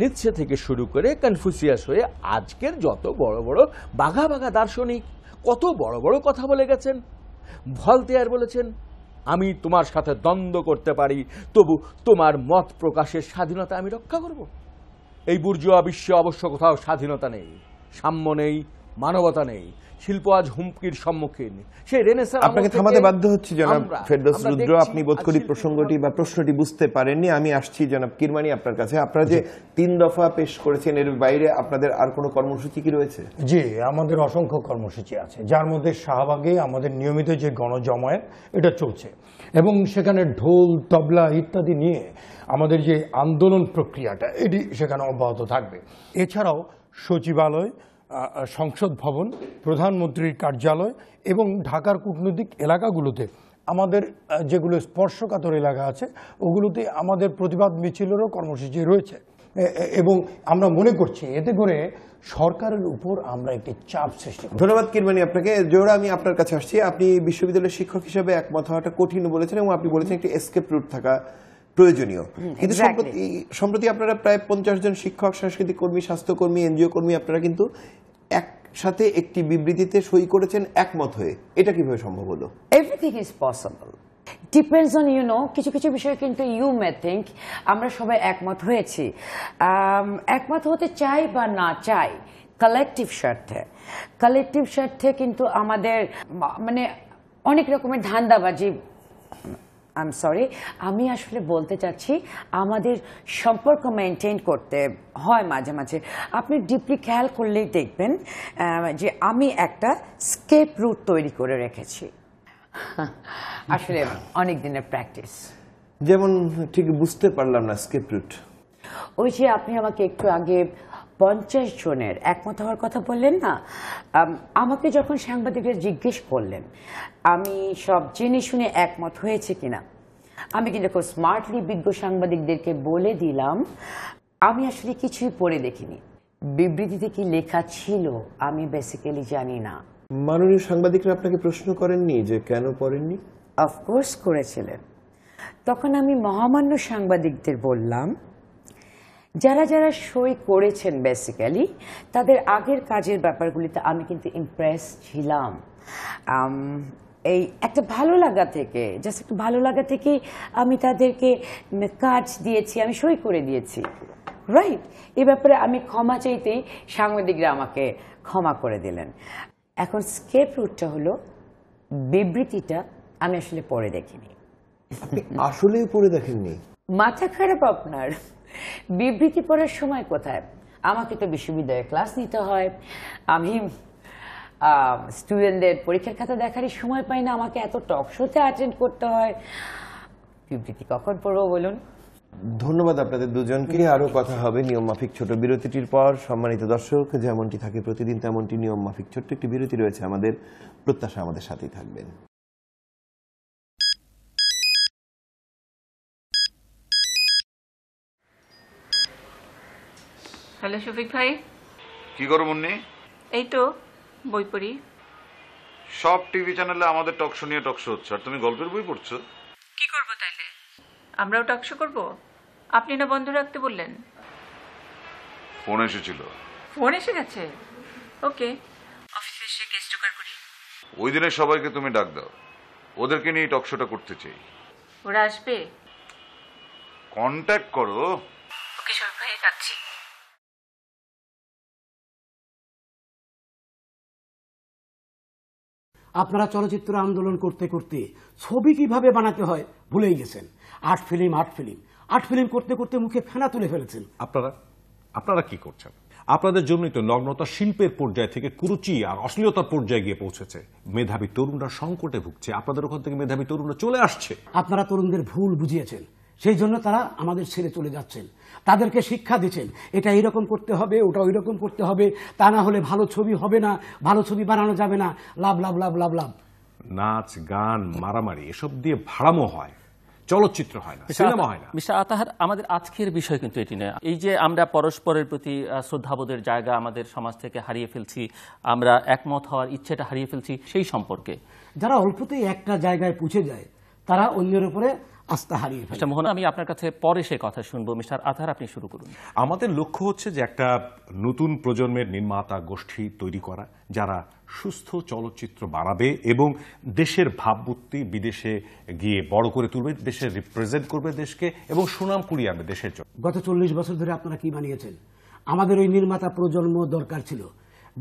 নিৎসে থেকে শুরু করে কনফুসিয়াস হয়ে আজকের যত বড় বড় বাঘা বাঘা দার্শনিক কত বড় বড় কথা বলে গেছেন। ভলতেয়ার বলেছেন, আমি তোমার সাথে দ্বন্দ্ব করতে পারি, তবু তোমার মত প্রকাশের স্বাধীনতা আমি রক্ষা করব। এই বুর্জোয়া বিশ্বে অবশ্য কোথাও স্বাধীনতা নেই, সাম্য নেই, মানবতা নেই। শিল্প আজ হুমকির সম্মুখীন। সেই রেনেসাঁ আপনাকে থামাতে বাধ্য হচ্ছি জনাব ফেরদৌস রুদ্র, আপনি বোধ করি প্রসঙ্গটি বা প্রশ্নটি বুঝতে পারেননি। আমি আসছি জনাব কিরমানি আপনার কাছে। আপনারা যে 3 দফা পেশ করেছেন, এর বাইরে আপনাদের আর কোনো কর্মসূচি কি রয়েছে? জি, আমাদের অসংখ্য কর্মসূচি আছে, যার মধ্যে শাহবাগে আমাদের নিয়মিত যে গণজমায়েত এটা চলছে এবং সেখানে ঢোল তবলা ইত্যাদি নিয়ে আমাদের যে আন্দোলন প্রক্রিয়াটা এটি সেখানে অব্যাহত থাকবে। এছাড়াও সচিবালয়, সংসদ ভবন, প্রধানমন্ত্রীর কার্যালয় এবং ঢাকার কূটনৈতিক এলাকাগুলোতে আমাদের যেগুলো স্পর্শকাতর এলাকা আছে ওগুলোতে আমাদের প্রতিবাদ মিছিলেরও কর্মসূচি রয়েছে এবং আমরা মনে করছি এতে করে সরকারের উপর আমরা একটি চাপ সৃষ্টি করব। ধন্যবাদ কিরমানি আপনাকে। জোহরা, আমি আপনার কাছে আসছি। আপনি বিশ্ববিদ্যালয়ের শিক্ষক হিসেবে একমত হওয়াটা কঠিন বলেছেন এবং আপনি বলেছেন একটি এসকেপ রুট থাকা প্রয়োজনীয়, কিন্তু সম্প্রতি আপনারা প্রায় 50 জন শিক্ষক, সাংস্কৃতিক কর্মী, স্বাস্থ্যকর্মী, এনজিও কর্মী আপনারা কিন্তু একসাথে একটি বিবৃতিতে সই করেছেন একমত হয়ে। এটা কিভাবে সম্ভব হলো? Everything is possible, depends on কিছু কিছু বিষয়ে কিন্তু ইউ মে থিঙ্ক আমরা সবাই একমত হয়েছি। একমত হতে চাই বা না চাই, কালেকটিভ স্বার্থে কিন্তু আমাদের মানে অনেক রকমের ধান্দাবাজি, আমি আসলে বলতে চাচ্ছি আমাদের সম্পর্ক মেনটেন করতে হয় মাঝে মাঝে। আপনি ডিপলি খেয়াল করলেই দেখবেন যে আমি একটা স্কেপ রুট তৈরি করে রেখেছি, আসলে অনেক দিনের প্র্যাকটিস। যেমন ঠিক বুঝতে পারলাম না স্কেপ রুট। ওই যে আপনি আমাকে একটু আগে 50 জনের একমত হওয়ার কথা বললেন না, আমাকে যখন সাংবাদিকরা জিজ্ঞেস করলেন আমি সব জেনে শুনে একমত হয়েছে কিনা, আমি কিন্তু খুব স্মার্টলি বিজ্ঞ সাংবাদিকদেরকে বলে দিলাম আমি আসলে কিছুই পড়ে দেখিনি। বিবৃতিতে কি লেখা ছিল আমি বেসিক্যালি জানি না। মাননীয় সাংবাদিকরা আপনাকে প্রশ্ন করেননি যে কেন পড়েননি? অফকোর্স করেছিলেন। তখন আমি মহামান্য সাংবাদিকদের বললাম যারা যারা সই করেছেন বেসিক্যালি তাদের আগের কাজের ব্যাপারগুলিতে আমি কিন্তু ইমপ্রেস ছিলাম। এই একটা ভালো লাগা থেকে, জাস্ট একটু ভালো লাগা থেকেই আমি তাদেরকে কাজ দিয়েছি, আমি সই করে দিয়েছি, রাইট? এ ব্যাপারে আমি ক্ষমা চাইতেই সাংবাদিকরা আমাকে ক্ষমা করে দিলেন। এখন স্কেপ রুটটা হলো বিবৃতিটা আমি আসলে পড়ে দেখিনি। আসলেই পড়ে দেখেননি? মাথা খারাপ আপনার? বিবৃতি পড়ার সময় কোথায়? আমাকে তো বিশ্ববিদ্যালয়ে ক্লাস নিতে হয়, আমি স্টুডেন্টদের পরীক্ষার খাতা দেখারই সময় পাই না, আমাকে এত টক শোতে অ্যাটেন্ড করতে হয়, বিবৃতি কখন পড়বো বলুন? ধন্যবাদ আপনাদের দুজনকে। আরো কথা হবে নিয়ম মাফিক ছোট বিরতিটির পর। সম্মানিত দর্শক, যেমনটি থাকে প্রতিদিন তেমনটি নিয়ম মাফিক ছোট্ট একটি বিরতি রয়েছে আমাদের। প্রত্যাশা আমাদের সাথেই থাকবেন। হ্যালো শফিক ভাই। কি করো মুন্নি? এই তো বই পড়ি। সব টিভি চ্যানেলে আমাদের টক শো নিয়ে টক শো হচ্ছে, আর তুমি গল্পের বই পড়ছো। কি করবো তাইলে? আমরাও টক শো করবো? আপনি না বন্ধ রাখতে বললেন। ফোন এসেছিল। ফোন এসে গেছে? ওকে, অফিসে এসে গেস্ট জোগাড় করি। ওই দিনের সবাইকে তুমি ডাক দাও, ওদেরকে নিয়ে টক শোটা করতে চাই। ওরা আসবে? কন্ট্যাক্ট করো। ওকে শফিক ভাই, রাখছি। আপনারা চলচ্চিত্র আন্দোলন করতে করতে ছবি কিভাবে বানাতে হয় ভুলেই গেছেন। আর্ট ফিল্ম করতে করতে মুখে ফেনা তুলে ফেলেছেন। আপনারা কি করছেন? আপনাদের জন্যই তো নগ্নতা শিল্পের পর্যায় থেকে কুরুচি আর অশ্লীলতার পর্যায়ে গিয়ে পৌঁছেছে। মেধাবী তরুণরা সংকটে ভুগছে, আপনাদের ওখান থেকে মেধাবী তরুণরা চলে আসছে। আপনারা তরুণদের ভুল বুঝিয়েছেন, সেই জন্য তারা আমাদের ছেড়ে চলে যাচ্ছেন। তাদেরকে শিক্ষা দিচ্ছেন এটা এইরকম করতে হবে, ওটা ওই রকম করতে হবে, তা না হলে ভালো ছবি হবে না, ভালো ছবি বানানো যাবে না, লাভ লাভ লাভ লাভ লাভ। নাচ গান মারামারি এসব দিয়ে ভাড়ামো হয়, চলচ্চিত্র হয় না, সিনেমা হয় না। মিস্টার আতাহার, আমাদের আজকের বিষয় কিন্তু এটি নয়। এই যে আমরা পরস্পরের প্রতি শ্রদ্ধাবোধের জায়গা আমাদের সমাজ থেকে হারিয়ে ফেলছি, আমরা একমত হওয়ার ইচ্ছেটা হারিয়ে ফেলছি, সেই সম্পর্কে যারা অল্পতেই একটা জায়গায় পৌঁছে যায় তারা অন্যের উপরে আস্থা হারিয়ে ফেলে। মিস্টার মোহন, আমি আপনার কাছে পরে সে কথা শুনবো। মিস্টার আতাহার, আপনি শুরু করুন। আমাদের লক্ষ্য হচ্ছে যে একটা নতুন প্রজন্মের নির্মাতা গোষ্ঠী তৈরি করা, যারা সুস্থ চলচ্চিত্র বানাবে এবং দেশের ভাবমূর্তি বিদেশে গিয়ে বড় করে তুলবে, দেশে রিপ্রেজেন্ট করবে দেশকে এবং সুনাম কুড়িয়ে আনবে দেশের জন্য। গত 40 বছর ধরে আপনারা কি বানিয়েছেন? আমাদের ওই নির্মাতা প্রজন্ম দরকার ছিল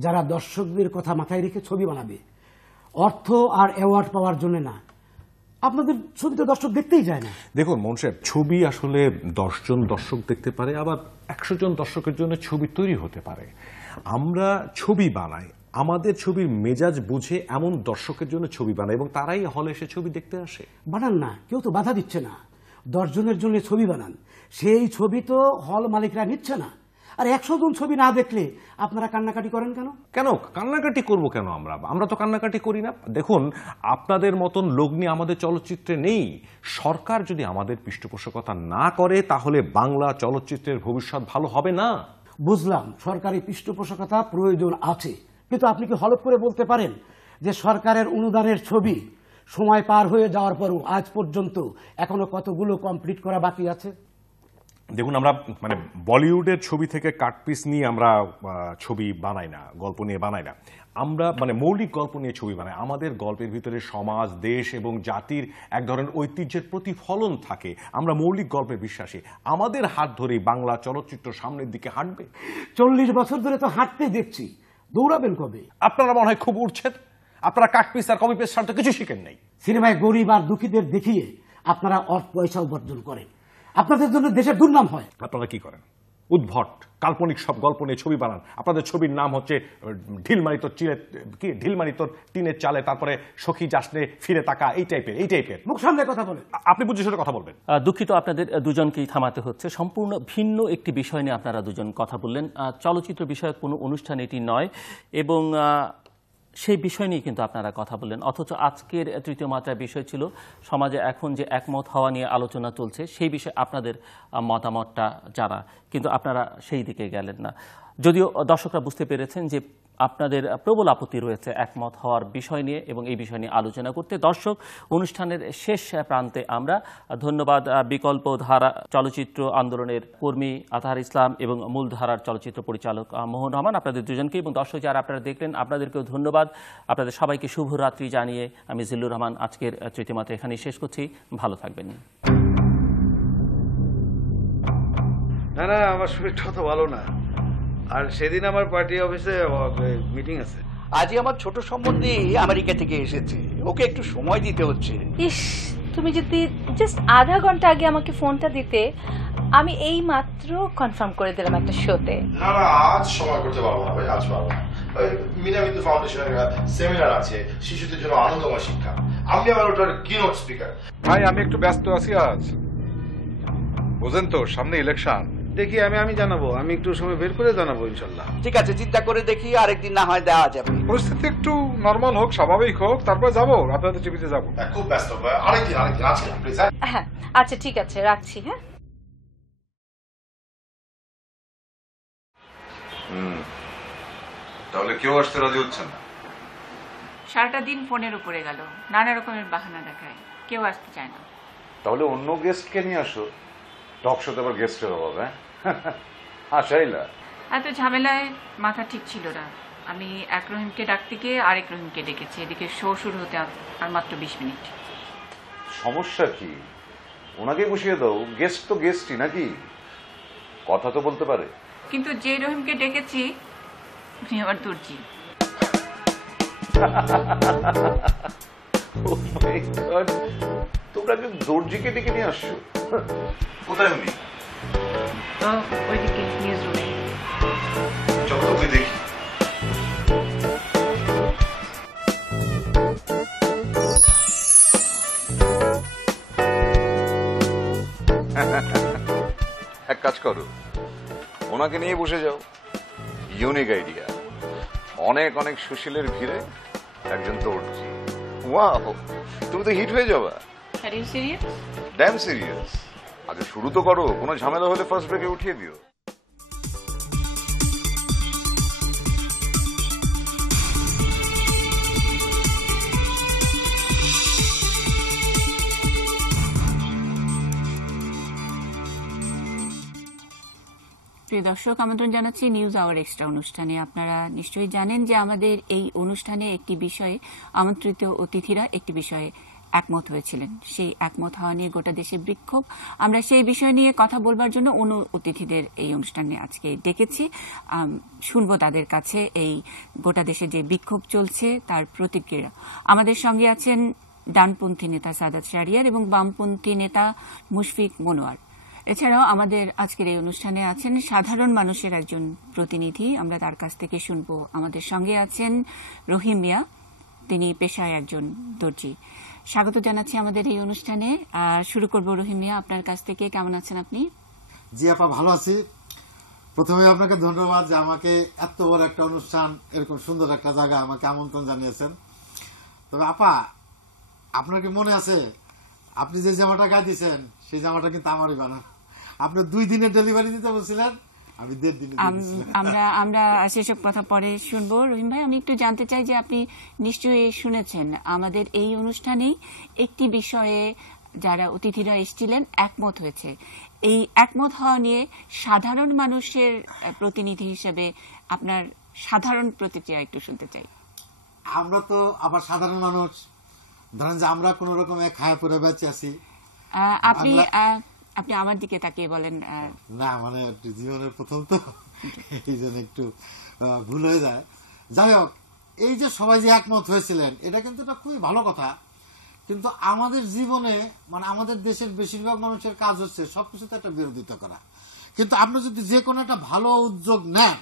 যারা দর্শকদের কথা মাথায় রেখে ছবি বানাবে, অর্থ আর অ্যাওয়ার্ড পাওয়ার জন্য না। আপনাদের ছবি তো দর্শক দেখতেই যায় না। দেখুন মন সাহেব, ছবি আসলে 10 জন দর্শক দেখতে পারে, আবার 100 জন দর্শকের জন্য ছবি তৈরি হতে পারে। আমরা ছবি বানাই, আমাদের ছবির মেজাজ বুঝে এমন দর্শকের জন্য ছবি বানাই এবং তারাই হলে এসে ছবি দেখতে আসে। বানান না, কেউ তো বাধা দিচ্ছে না। 10 জনের জন্য ছবি বানান, সেই ছবি তো হল মালিকরা নিচ্ছে না। আর 100 জন ছবি না দেখলে আপনারা কান্নাকাটি করেন কেন? কেন কান্নাকাটি করব কেন? আমরা তো কান্নাকাটি করি না। দেখুন, আপনাদের মতন লগ্নি আমাদের চলচ্চিত্রে নেই। সরকার যদি আমাদের পৃষ্ঠপোষকতা না করে তাহলে বাংলা চলচ্চিত্রের ভবিষ্যৎ ভালো হবে না। বুঝলাম সরকারি পৃষ্ঠপোষকতা প্রয়োজন আছে, কিন্তু আপনি কি হলফ করে বলতে পারেন যে সরকারের অনুদানের ছবি সময় পার হয়ে যাওয়ার পরও আজ পর্যন্ত এখনো কতগুলো কমপ্লিট করা বাকি আছে? দেখুন, আমরা মানে বলিউডের ছবি থেকে কাটপিস নিয়ে আমরা ছবি বানাই না, গল্প নিয়ে বানাই না। আমরা মানে মৌলিক গল্প নিয়ে ছবি বানাই। আমাদের গল্পের ভিতরে সমাজ, দেশ এবং জাতির এক ধরনের ঐতিহ্যের প্রতিফলন থাকে। আমরা মৌলিক গল্পে বিশ্বাসী। আমাদের হাত ধরেই বাংলা চলচ্চিত্র সামনের দিকে হাঁটবে। 40 বছর ধরে তো হাঁটতেই দেখছি, দৌড়াবেন কবে? আপনারা মনে হয় খুব উঠছেন। আপনারা কাটপিস আর কপি পেস্ট ছাড়া তো কিছু শিখেন নাই। সিনেমায় গরিব আর দুঃখীদের দেখিয়ে আপনারা অর্থ পয়সা উপার্জন করেন, আপনাদের জন্য দেশের দুর্নাম হয়। আপনারা কি করেন? উদ্ভট কাল্পনিক সব গল্প নিয়ে ছবি বানান। আপনাদের ছবির নাম হচ্ছে ঢিলমারি তোর টিনের চালে, তারপরে সখী যাসনে ফিরে তাকা, এই টাইপের। মুখ সামনে কথা বলেন। আপনি বুঝে সেটা কথা বলবেন। দুঃখিত, আপনাদের দুজনকেই থামাতে হচ্ছে। সম্পূর্ণ ভিন্ন একটি বিষয় নিয়ে আপনারা দুজন কথা বললেন। চলচ্চিত্র বিষয়ক কোনো অনুষ্ঠান এটি নয় এবং সেই বিষয় নিয়ে কিন্তু আপনারা কথা বললেন, অথচ আজকের তৃতীয় মাত্রার বিষয় ছিল সমাজে এখন যে একমত হওয়া নিয়ে আলোচনা চলছে সেই বিষয়ে আপনাদের মতামতটা যারা, কিন্তু আপনারা সেই দিকে গেলেন না। যদিও দর্শকরা বুঝতে পেরেছেন যে আপনাদের প্রবল আপত্তি রয়েছে একমত হওয়ার বিষয় নিয়ে এবং এই বিষয় নিয়ে আলোচনা করতে। দর্শক, অনুষ্ঠানের শেষ প্রান্তে আমরা ধন্যবাদ বিকল্প ধারা চলচ্চিত্র আন্দোলনের কর্মী আতাহার ইসলাম এবং মূলধারার চলচ্চিত্র পরিচালক মোহন রহমান, আপনাদের দুজনকে, এবং দর্শক যারা আপনারা দেখলেন আপনাদেরকেও ধন্যবাদ। আপনাদের সবাইকে শুভরাত্রি জানিয়ে আমি জিল্লুর রহমান আজকের তৃতীয় মাত্রা এখানেই শেষ করছি। ভালো থাকবেন। না, আমার শরীরটা তো ভালো না, আর সেদিন আমার পার্টি অফিসে মিটিং আছে। আজই আমার ছোট সম্বন্ধী আমেরিকা থেকে এসেছে, ওকে একটু সময় দিতে হচ্ছে। ইস, তুমি যদি জাস্ট আধা ঘন্টা আগে আমাকে ফোনটা দিতে, আমি এই মাত্র কনফার্ম করে দিলাম একটা শোতে। না, আজ সময় করতে পারবো না ভাই, আজ পারবো না। মিনামিন্দু ফাউন্ডেশনের সেমিনার আছে শিশুদের জন্য আনন্দময় শিক্ষা, আমি আমার ওটার কিনোট স্পিকার। ভাই আমি একটু ব্যস্ত আছি আজ, বুঝেন তো, সামনে ইলেকশন। দেখি আমি জানাবো, আমি একটু সময় বের করে জানাবো ইনশাল্লাহ। ঠিক আছে, চিন্তা করে দেখি, আরেকদিন না হয় দেওয়া যাবে। পরিস্থিতি একটু নরমাল হোক, স্বাভাবিক হোক, তারপর যাবো আপনাদের টিভিতে যাবো। খুব ব্যস্ত, আরেকদিন আজকে প্লিজ। হ্যাঁ আচ্ছা ঠিক আছে, রাখছি। হ্যাঁ তাহলে কেউ আসতে রাজি হচ্ছেন না? সারাটা দিন ফোনের উপরে গেল, নানা রকমের বাহানা দেখায়, কেউ আসতে চায় না। তাহলে অন্য গেস্টকে নিয়ে আসো, টক শোতে আবার গেস্টের অভাব। আসাই না, এত ঝামেলায় মাথা ঠিক ছিল না। আমি এক রহিমকে ডাকতে গিয়ে আরেক রহিমকে ডেকেছি, এদিকে শো শুরু হতে আর মাত্র 20 মিনিট। সমস্যা কি? ওনাকে বসিয়ে দাও, গেস্ট তো গেস্টই নাকি, কথা তো বলতে পারে। কিন্তু যে রহিমকে ডেকেছি উনি আবার দর্জি। তোমরা যে দর্জিকে ডেকে নিয়ে আসছো, কোথায় উনি? ওইদিকে নিউজ রুমে। চলো ওকে দেখি। এক কাজ করো, ওনাকে নিয়ে বসে যাও। ইউনিক আইডিয়া, অনেক অনেক সুশীলের ভিড়ে একজন দর্জি। ওয়াও, তুমি তো হিট হয়ে যাবা। Are you serious? Damn serious. আগে শুরু তো করো, কোনো ঝামেলা হলে ফার্স্ট ব্রেকে উঠিয়ে দিও। প্রিয় দর্শক, আমন্ত্রণ জানাচ্ছি নিউজ আওয়ার এক্সট্রা অনুষ্ঠানে। আপনারা নিশ্চয়ই জানেন যে আমাদের এই অনুষ্ঠানে একটি বিষয়ে আমন্ত্রিত অতিথিরা একটি বিষয়ে একমত হয়েছিলেন। সেই একমত হওয়া নিয়ে গোটা দেশে বিক্ষোভ। আমরা সেই বিষয় নিয়ে কথা বলবার জন্য অন্য অতিথিদের এই অনুষ্ঠানে আজকে ডেকেছি। শুনবো তাদের কাছে এই গোটা দেশে যে বিক্ষোভ চলছে তার প্রতিক্রিয়া। আমাদের সঙ্গে আছেন ডানপন্থী নেতা সাদাত শাহরিয়ার এবং বামপন্থী নেতা মুশফিক মনোয়ার। এছাড়াও আমাদের আজকের এই অনুষ্ঠানে আছেন সাধারণ মানুষের একজন প্রতিনিধি, আমরা তার কাছ থেকে শুনব। আমাদের সঙ্গে আছেন রহিম মিয়া, তিনি পেশায় একজন দর্জি। স্বাগত জানাচ্ছি আমাদের এই অনুষ্ঠানে। শুরু করব রহিম মিয়া, আপনার কাছ থেকে। কেমন আছেন আপনি? জি আপা, ভালো আছি। প্রথমে আপনাকে ধন্যবাদ যে আমাকে এত বড় একটা অনুষ্ঠান, এরকম সুন্দর একটা জায়গা আমাকে আমন্ত্রণ জানিয়েছেন। তবে আপা, আপনার কি মনে আছে আপনি যে জামাটা গায়ে দিয়েছেন সেই জামাটা কিন্তু আমারই বানানো? আপনি 2 দিনের ডেলিভারি দিতে বলছিলেন, আমি 1.5 দিনে। আমরা সেসব কথা পরে শুনবো। রহিম ভাই, আমি একটু জানতে চাই যে আপনি নিশ্চয়ই শুনেছেন আমাদের এই অনুষ্ঠানেই একটি বিষয়ে যারা অতিথিরা এসেছিলেন একমত হয়েছে। এই একমত হওয়া নিয়ে সাধারণ মানুষের প্রতিনিধি হিসেবে আপনার সাধারণ প্রতিক্রিয়া একটু শুনতে চাই। আমরা তো আবার সাধারণ মানুষ, ধরেন যে আমরা কোন রকমে খায় পরে বেঁচে আছি। আপনি আমার দিকে তাকিয়ে বলেন। না, মানে জীবনের প্রথম তো, এই জন্য একটু ভুল হয়ে যায়। যাই হোক, এই যে সবাই যে একমত হয়েছিলেন এটা কিন্তু একটা খুবই ভালো কথা। কিন্তু আমাদের জীবনে, মানে আমাদের দেশের বেশিরভাগ মানুষের কাজ হচ্ছে সবকিছুতে একটা বিরোধিতা করা। কিন্তু আপনি যদি যে কোনো একটা ভালো উদ্যোগ নেন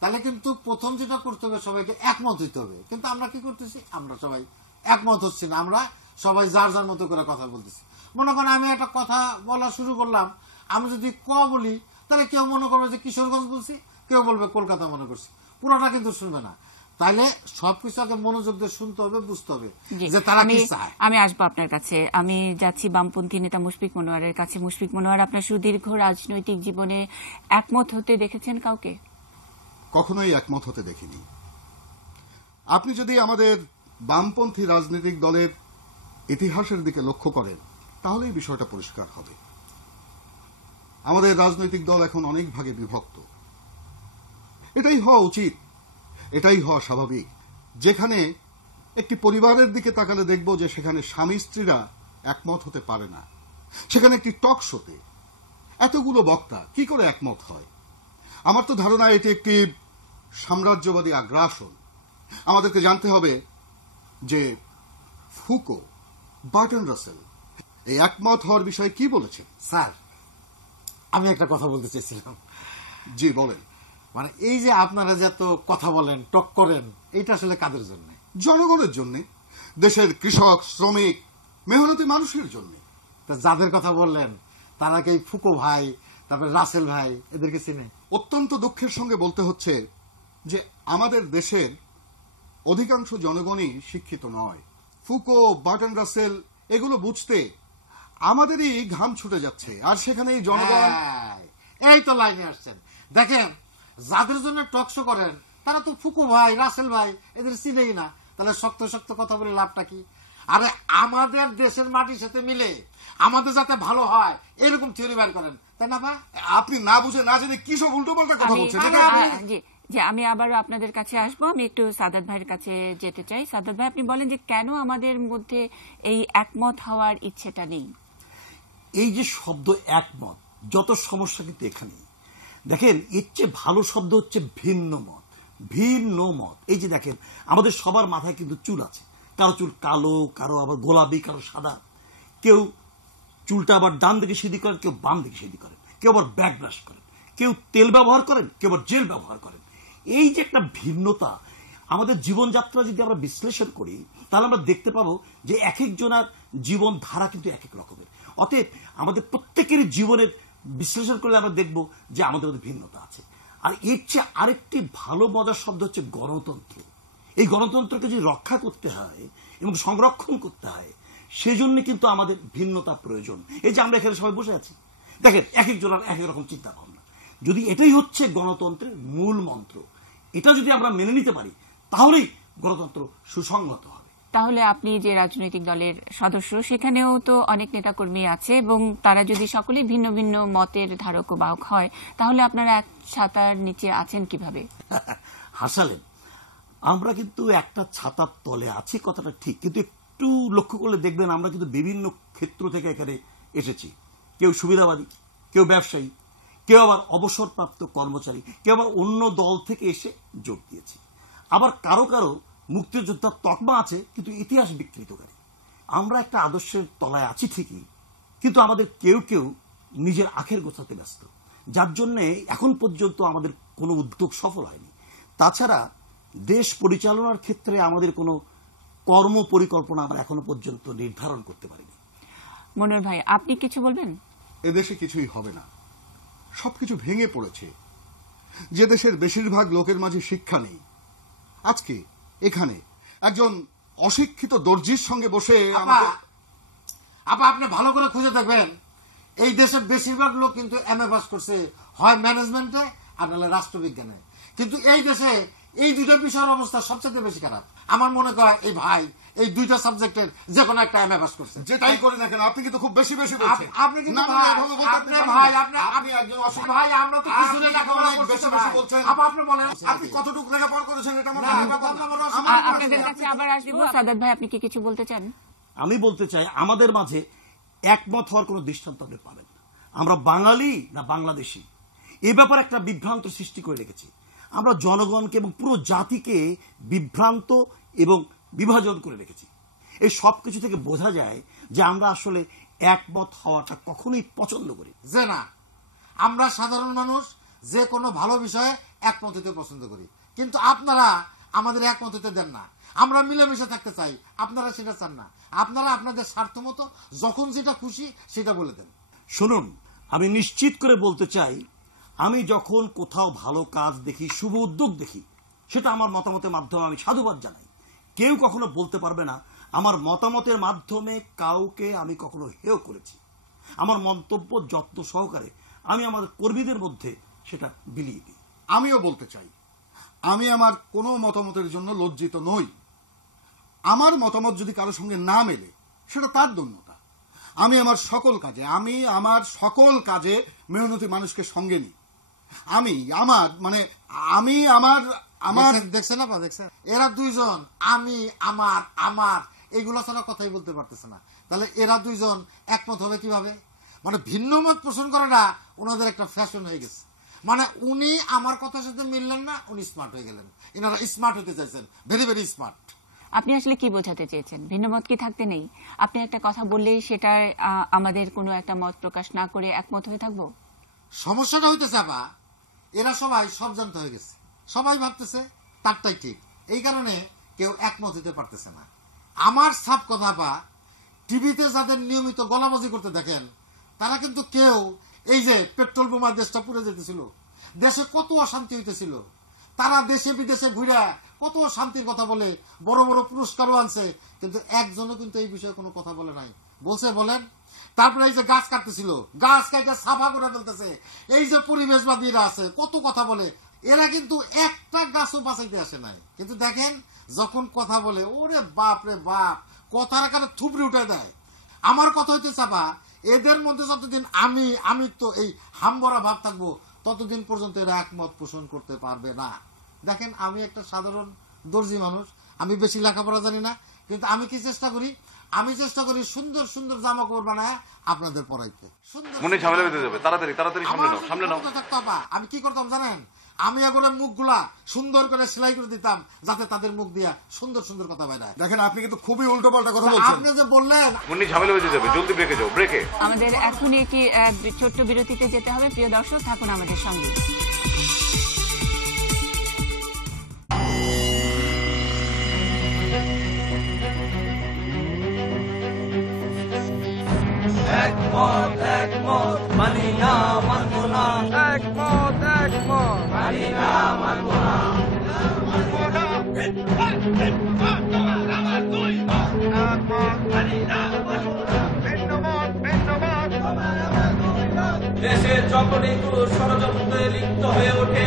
তাহলে কিন্তু প্রথম যেটা করতে হবে সবাইকে একমত হইতে হবে। কিন্তু আমরা কি করতেছি, আমরা সবাই একমত হচ্ছি না, আমরা সবাই যার যার মতো করে কথা বলতেছি। মনে করেন আমি একটা কথা বলা শুরু করলাম, আমি যদি ক বলি তাহলে কেউ মনে করবে যে কিশোরগঞ্জ বলছি, কেউ বলবে কলকাতা মনে করছি, পুরোটা কিন্তু শুনবে না। তাইলে সবকিছু আগে মনোযোগ দিয়ে শুনতে হবে, বুঝতে হবে যে তারা কি চায়। আমি আসবো আপনার কাছে। আমি যাচ্ছি বামপন্থী নেতা মুশফিক মনোয়ারের কাছে। মুশফিক মনোয়ার, আপনার সুদীর্ঘ রাজনৈতিক জীবনে একমত হতে দেখেছেন কাউকে? কখনোই একমত হতে দেখিনি। আপনি যদি আমাদের বামপন্থী রাজনৈতিক দলের ইতিহাসের দিকে লক্ষ্য করেন তাহলে এই বিষয়টা পরিষ্কার হবে। আমাদের রাজনৈতিক দল এখন অনেক ভাগে বিভক্ত। এটাই হওয়া উচিত, এটাই হওয়া স্বাভাবিক। যেখানে একটি পরিবারের দিকে তাকালে দেখব যে সেখানে স্বামী স্ত্রীরা একমত হতে পারে না, সেখানে একটি টক শোতে এতগুলো বক্তা কি করে একমত হয়? আমার তো ধারণা এটি একটি সাম্রাজ্যবাদী আগ্রাসন। আমাদেরকে জানতে হবে যে ফুকো, বার্টন রাসেল এই একমত হওয়ার বিষয়ে কি বলেছেন। স্যার, আমি একটা কথা বলতে চাইছিলাম। জি বলেন। মানে এই যে আপনারা যে এত কথা বলেন, টক করেন, এটা আসলে কাদের জন্য? জনগণের জন্য, দেশের কৃষক, শ্রমিক, মেহনতি মানুষের জন্য। যাদের কথা বললেন তারা কি ফুকো ভাই, তারপরে রাসেল ভাই, এদেরকে চিনে? অত্যন্ত দুঃখের সঙ্গে বলতে হচ্ছে যে আমাদের দেশের অধিকাংশ জনগণই শিক্ষিত নয়। ফুকো, বার্টন রাসেল এগুলো বুঝতে আমাদেরই ঘাম ছুটে যাচ্ছে, আর সেখানে জনগণ। এই তো লাইনে আসছেন। দেখেন, যাদের জন্য টকশো করেন তারা তো ফুকো ভাই, রাসেল ভাই এদের চিনেই না। তাহলে শক্ত শক্ত কথা বলে লাভটা কি? আরে আমাদের দেশের মাটির সাথে মিলে আমাদের যাতে ভালো হয় এরকম থিওরি বের করেন, তাই না? আপনি না বুঝে না জেনে কি সব উল্টো পাল্টা কথা বলছেন। যে আমি আবারও আপনাদের কাছে আসবো। আমি একটু সাদাত ভাইয়ের কাছে যেতে চাই। সাদাত ভাই, আপনি বলেন যে কেন আমাদের মধ্যে এই একমত হওয়ার ইচ্ছেটা নেই? এই যে শব্দ একমত, যত সমস্যা কিন্তু এখানেই। দেখেন, এর চেয়ে ভালো শব্দ হচ্ছে ভিন্ন মত। ভিন্ন মত, এই যে দেখেন আমাদের সবার মাথায় কিন্তু চুল আছে, কারো চুল কালো, কারো আবার গোলাপি, কারো সাদা। কেউ চুলটা আবার ডান দিকে সিধি করেন, কেউ বাম দিকে সিধি করেন, কেউ আবার ব্যাক ব্রাশ করেন, কেউ তেল ব্যবহার করেন, কেউ আবার জেল ব্যবহার করেন। এই যে একটা ভিন্নতা, আমাদের জীবনযাত্রা যদি আমরা বিশ্লেষণ করি তাহলে আমরা দেখতে পাবো যে এক একজনের জীবন ধারা কিন্তু এক এক রকমের। অতএব আমাদের প্রত্যেকেরই জীবনের বিশ্লেষণ করলে আমরা দেখব যে আমাদের মধ্যে ভিন্নতা আছে। আর এর চেয়ে আরেকটি ভালো মজার শব্দ হচ্ছে গণতন্ত্র। এই গণতন্ত্রকে যদি রক্ষা করতে হয় এবং সংরক্ষণ করতে হয়, সেই জন্য কিন্তু আমাদের ভিন্নতা প্রয়োজন। এই যে আমরা এখানে সবাই বসে আছি, দেখেন এক একজনের এক এক রকম চিন্তা ভাবনা। যদি এটাই হচ্ছে গণতন্ত্রের মূল মন্ত্র, এটা যদি আমরা মেনে নিতে পারি তাহলেই গণতন্ত্র সুসংগত হবে। তাহলে আপনি যে রাজনৈতিক দলের সদস্য, সেখানেও তো অনেক নেতাকর্মী আছে এবং তারা যদি সকলেই ভিন্ন ভিন্ন মতের ধারক ও বাহক হয়, তাহলে আপনারা এক ছাতার নিচে আছেন কিভাবে? হাসালেন, আমরা কিন্তু একটা ছাতার তলে আছি, কথাটা ঠিক, কিন্তু একটু লক্ষ্য করলে দেখবেন আমরা কিন্তু বিভিন্ন ক্ষেত্র থেকে এখানে এসেছি। কেউ সুবিধাবাদী, কেউ ব্যবসায়ী, কেউ আবার অবসরপ্রাপ্ত কর্মচারী, কেউ আবার অন্য দল থেকে এসে যোগ দিয়েছি। আবার কারো কারো মুক্তিযোদ্ধার তকমা আছে কিন্তু ইতিহাস বিকৃতকারী। আমরা একটা আদর্শের তলায় আছি ঠিকই, কিন্তু আমাদের কেউ কেউ নিজের আখের গোছাতে ব্যস্ত, যার জন্য এখন পর্যন্ত আমাদের কোনো উদ্যোগ সফল হয়নি। তাছাড়া দেশ পরিচালনার ক্ষেত্রে আমাদের কোনো কর্ম পরিকল্পনা আমরা এখনো পর্যন্ত নির্ধারণ করতে পারিনি। মনোর ভাই, আপনি কিছু বলবেন? এদেশে কিছুই হবে না, সবকিছু ভেঙে পড়েছে। যে দেশের বেশিরভাগ লোকের মাঝে শিক্ষা নেই, আজকে এখানে একজন অশিক্ষিত দর্জির সঙ্গে বসে আপনি ভালো করে খুঁজে দেখবেন, এই দেশের বেশিরভাগ লোক কিন্তু এমএ পাস করছে, হয় ম্যানেজমেন্টে আর নাহলে রাষ্ট্রবিজ্ঞানে। কিন্তু এই দেশে এই দুটো বিষয়ের অবস্থা সবচেয়ে বেশি খারাপ। আমার মনে হয় এই ভাই এই দুইটা সাবজেক্টের যে কোনো একটা এমএ পাস করছে। যেটাই করে না কেন আপনি কিন্তু খুব বেশি বেশি বলছেন। আপনি কিন্তু আপনি একজন অসুখ ভাই, আমরা তো কিছু লেখাপড়া বেশি বেশি বলছেন। আপনি বলেন আপনি কতটুকু লেখাপড়া করেছেন এটা মনে আপনাদের কাছে আবার আসবো। সাদাত ভাই, আপনি কি কিছু বলতে চান? আমি বলতে চাই, আমাদের মাঝে একমত হওয়ার কোনো দৃষ্টান্ত আপনি পাবেন না। আমরা বাঙালি না বাংলাদেশি, এ ব্যাপারে একটা বিভ্রান্ত সৃষ্টি করে রেখেছি। আমরা জনগণকে এবং পুরো জাতিকে বিভ্রান্ত এবং বিভাজন করে রেখেছি। এই সব কিছু থেকে বোঝা যায় যে আমরা আসলে একমত হওয়াটা কখনোই পছন্দ করি যে না। আমরা সাধারণ মানুষ যে কোনো ভালো বিষয়ে একমত হতে পছন্দ করি, কিন্তু আপনারা আমাদের একমত হতে দেন না। আমরা মিলেমিশে থাকতে চাই, আপনারা সেটা চান না। আপনারা আপনাদের স্বার্থ মতো যখন যেটা খুশি সেটা বলে দেন। শুনুন, আমি নিশ্চিত করে বলতে চাই, আমি যখন কোথাও ভালো কাজ দেখি, শুভ উদ্যোগ দেখি, সেটা আমার মতামতের মাধ্যমে আমি সাধুবাদ জানাই। কেউ কখনো বলতে পারবে না আমার মতামতের মাধ্যমে কাউকে আমি কখনো হেয় করেছি। আমার মন্তব্য যত্ন সহকারে আমি আমার কর্মীদের মধ্যে সেটা বিলিয়ে দিই। আমিও বলতে চাই, আমি আমার কোনো মতামতের জন্য লজ্জিত নই। আমার মতামত যদি কারো সঙ্গে না মেলে সেটা তার দন্যতা। আমি আমার সকল কাজে মেহনতি মানুষকে সঙ্গে নিই। দেখছেন না, দেখছেন এরা দুইজন আমি আমার এইগুলো ছাড়া কথাই বলতে পারতেছে না। তাহলে এরা দুইজন একমত হবে কিভাবে? মানে ভিন্ন মত পোষণ করাটা ওনাদের একটা ফ্যাশন হয়ে গেছে। মানে উনি আমার কথার সাথে মিললেন না, উনি স্মার্ট হয়ে গেলেন। এনারা স্মার্ট হতে চাইছেন, ভেরি ভেরি স্মার্ট। আপনি আসলে কি বোঝাতে চেয়েছেন? ভিন্নমত কি থাকতে নেই? আপনি একটা কথা বললেই সেটা আমাদের কোনো একটা মত প্রকাশ না করে একমত হয়ে থাকবো? সমস্যাটা হইতেছে আপা, এরা সবাই সব জানতে হয়ে গেছে, সবাই ভাবতেছে তারটাই ঠিক, এই কারণে কেউ একমত হতে পারতেছে না। আমার সাপ কথা আপা, টিভিতে যাদের নিয়মিত গলাবাজি করতে দেখেন, তারা কিন্তু কেউ এই যে পেট্রোল বোমা দেশটা পুড়ে যেতেছিল, দেশে কত অশান্তি হইতেছিল, তারা দেশে বিদেশে ঘুরা কত শান্তির কথা বলে, বড় বড় পুরস্কারও আনছে, কিন্তু একজনও কিন্তু এই বিষয়ে কোনো কথা বলে নাই। বলছে বলেন? তারপরে এই যে গাছ কাটতেছিল, গাছ কাটা সাফা করে ফেলতেছে, এই যে পরিবেশবাদীরা আছে কত কথা বলে, এরা কিন্তু একটা গাছও বাঁচাইতে আসে নাই। কিন্তু দেখেন যখন কথা বলে, ওরে বাপ রে বাপ, কথার আকারে থুবড়ি উঠে দেয়। আমার কথা হইতে চাপা, এদের মধ্যে যতদিন আমি তো এই হামবরা ভাব থাকবো, ততদিন পর্যন্ত এরা একমত পোষণ করতে পারবে না। দেখেন, আমি একটা সাধারণ দর্জি মানুষ, আমি বেশি লেখাপড়া জানি না, কিন্তু আমি কি চেষ্টা করি? আমি চেষ্টা করি সুন্দর সুন্দর জামা কাপড় বানায় আপনাদের পরাইতে। মনে ঝামেলা বেঁধে যাবে, তাড়াতাড়ি সামনে নাও। আমি কি করতাম জানেন? আমি এগুলো মুখগুলা সুন্দর করে সেলাই করে দিতাম, যাতে তাদের মুখ দিয়া সুন্দর সুন্দর কথা বেরায়। দেখেন, আপনি কিন্তু খুবই উল্টো পাল্টা কথা বলছেন। আপনি যে বললেন মনে ঝামেলা বেঁধে যাবে, জলদি ব্রেকে যাও, ব্রেকে। আমাদের এখনই একটি ছোট্ট বিরতিতে যেতে হবে। প্রিয় দর্শক, থাকুন আমাদের সঙ্গে। একমত একমত মানি না মানব না, একমত একমত মানি না মানব না। একমত মানি না সকলেই ষড়যন্ত্রে লিপ্ত হয়ে ওঠে।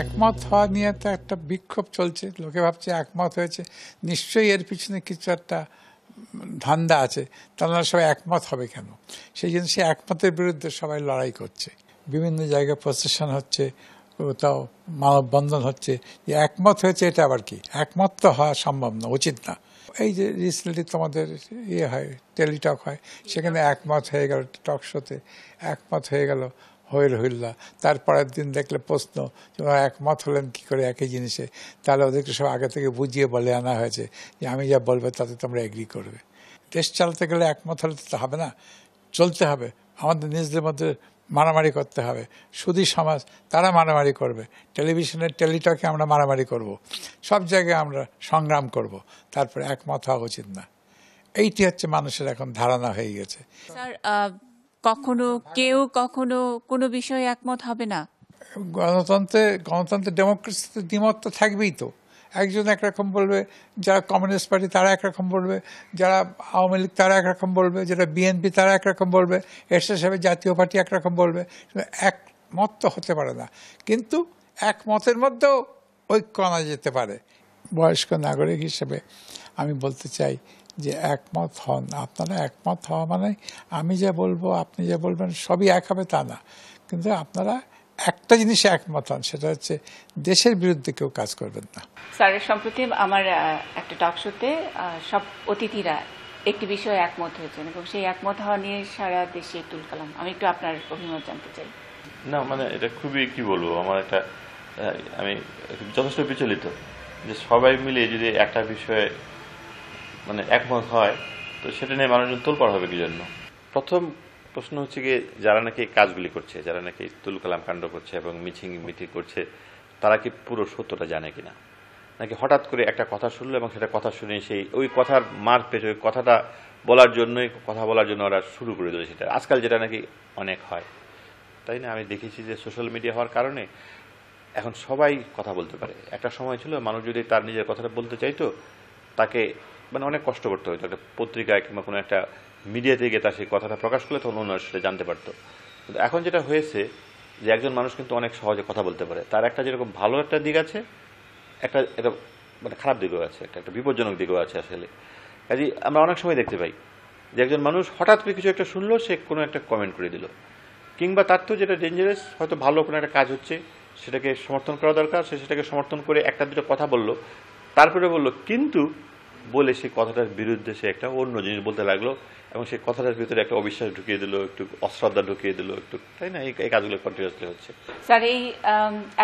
একমত হওয়া নিয়ে তো একটা বিক্ষোভ চলছে, লোকে ভাবছে একমত হয়েছে, নিশ্চয়ই এর পিছনে কিছু একটা ধান্দা আছে, তারা সবাই একমত হবে কেন? সেই জন্য সে একমতের বিরুদ্ধে সবাই লড়াই করছে, বিভিন্ন জায়গায় প্রসেশন হচ্ছে, কোথাও মানববন্ধন হচ্ছে। যে একমত হয়েছে এটা আবার কি? একমত তো হওয়া সম্ভব না, উচিত না। এই যে রিসেন্টলি তোমাদের হয় টেলিটক হয়, সেখানে একমত হয়ে গেল, টক শোতে একমত হয়ে গেল, হইল হইল্লা। তারপরের দিন দেখলে প্রশ্ন যে একমত হলেন কি করে একই জিনিসে? তাহলে ওদেরকে সব আগে থেকে বুঝিয়ে বলে আনা হয়েছে যে আমি যা বলবো তাতে তোমরা এগ্রি করবে। দেশ চালাতে গেলে একমত হলে তো হবে না, চলতে হবে, আমাদের নিজেদের মধ্যে মারামারি করতে হবে। সুধী সমাজ তারা মারামারি করবে, টেলিভিশনের টেলিটকে আমরা মারামারি করব, সব জায়গায় আমরা সংগ্রাম করব, তারপরে একমত হওয়া উচিত না। এইটি হচ্ছে মানুষের এখন ধারণা হয়ে গেছে। স্যার, কখনো কেউ কখনো কোনো বিষয়ে একমত হবে না। গণতন্ত্রে ডেমোক্রেসিতে দ্বিমত তো থাকবেই তো। একজন একরকম বলবে, যারা কমিউনিস্ট পার্টি তারা একরকম বলবে, যারা আওয়ামী লীগ তারা একরকম বলবে, যারা বিএনপি তারা একরকম বলবে, এরশাদ সাহেবের জাতীয় পার্টি একরকম বলবে। একমত তো হতে পারে না, কিন্তু একমতের মধ্যেও ঐক্য আনা যেতে পারে। বয়স্ক নাগরিক হিসেবে আমি বলতে চাই যে একমত হন আপনারা। একমত হওয়া মানে আমি যা বলবো আপনি যা বলবেন সবই এক হবে তা না, কিন্তু আপনারা একটা জিনিসে একমত হন, সেটা হচ্ছে দেশের বিরুদ্ধে কেউ কাজ করবেন না। স্যারের সম্প্রতি আমার একটা টক শোতে সব অতিথিরা একটি বিষয়ে একমত হয়েছেন এবং সেই একমত হওয়া নিয়ে সারা দেশে তুলকালাম। আমি একটু আপনার অভিমত জানতে চাই। না মানে এটা খুবই কি বলবো, আমার একটা আমি যথেষ্ট বিচলিত যে সবাই মিলে যদি একটা বিষয়ে মানে একমত হয় তো সেটা নিয়ে মানুষজন তোলপাড় হবে কি জন্য। প্রথম প্রশ্ন হচ্ছে গিয়ে যারা নাকি কাজগুলি করছে, যারা নাকি তুলকালাম কাণ্ড করছে এবং মিটিং করছে, তারা কি পুরো সত্যটা জানে কিনা, নাকি হঠাৎ করে একটা কথা শুনলো এবং সেটা কথা শুনে সেই ওই কথার মার পেটে ওই কথাটা বলার জন্যই কথা বলার জন্য ওরা শুরু করে দিল। সেটা আজকাল যেটা নাকি অনেক হয়, তাই না? আমি দেখেছি যে সোশ্যাল মিডিয়া হওয়ার কারণে এখন সবাই কথা বলতে পারে। একটা সময় ছিল মানুষ যদি তার নিজের কথাটা বলতে চাইতো তাকে মানে অনেক কষ্ট করতে হতো, একটা পত্রিকায় কিংবা কোনো একটা মিডিয়াতে গিয়ে তার সেই কথাটা প্রকাশ করলে তখন অন্য সেটা জানতে পারতো। কিন্তু এখন যেটা হয়েছে যে একজন মানুষ কিন্তু অনেক সহজে কথা বলতে পারে। তার একটা যেরকম ভালো একটা দিক আছে, একটা মানে খারাপ দিকও আছে, একটা বিপজ্জনক দিকও আছে আসলে। কাজে আমরা অনেক সময় দেখতে পাই যে একজন মানুষ হঠাৎ করে কিছু একটা শুনলো, সে কোনো একটা কমেন্ট করে দিল, কিংবা তার তো যেটা ডেঞ্জারাস, হয়তো ভালো কোনো একটা কাজ হচ্ছে সেটাকে সমর্থন করা দরকার, সে সেটাকে সমর্থন করে একটা দুটো কথা বললো, তারপরে বললো কিন্তু বলে সেই কথাটার বিরুদ্ধে সে একটা অন্য জিনিস বলতে লাগলো এবং সেই কথাটার ভিতরে একটা অবিশ্বাস ঢুকিয়ে দিল, একটু অশ্রদ্ধা ঢুকিয়ে দিল, একটু, তাই না? এই কাজগুলো কন্টিনিউয়াসলি হচ্ছে। স্যার, এই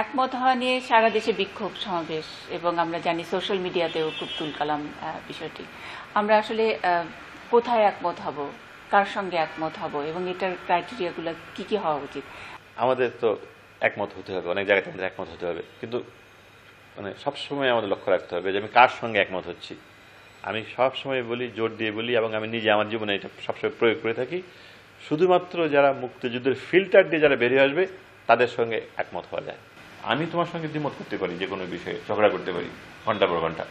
একমত হওয়া নিয়ে সারা দেশে বিক্ষোভ সমাবেশ এবং আমরা জানি সোশ্যাল মিডিয়াতেও খুব তুলকালাম বিষয়টি। আমরা আসলে কোথায় একমত হব, কার সঙ্গে একমত হব এবং এটার ক্রাইটেরিয়াগুলো কি কি হওয়া উচিত? আমাদের তো একমত হতে হবে, অনেক জায়গাতে আমাদের একমত হতে হবে, কিন্তু মানে সবসময় আমাদের লক্ষ্য রাখতে হবে যে আমি কার সঙ্গে একমত হচ্ছি। আমি সবসময় বলি, জোর দিয়ে বলি এবং আমি নিজে আমার জীবনে এটা সবসময় প্রয়োগ করে থাকি, শুধুমাত্র যারা মুক্তিযুদ্ধের ফিল্টার দিয়ে যারা বেরিয়ে আসবে তাদের সঙ্গে একমত হওয়া যায়। আমি তোমার সঙ্গে দ্বিমত করতে পারি, যে কোনো বিষয়ে ঝগড়া করতে পারি ঘন্টা পর ঘন্টা,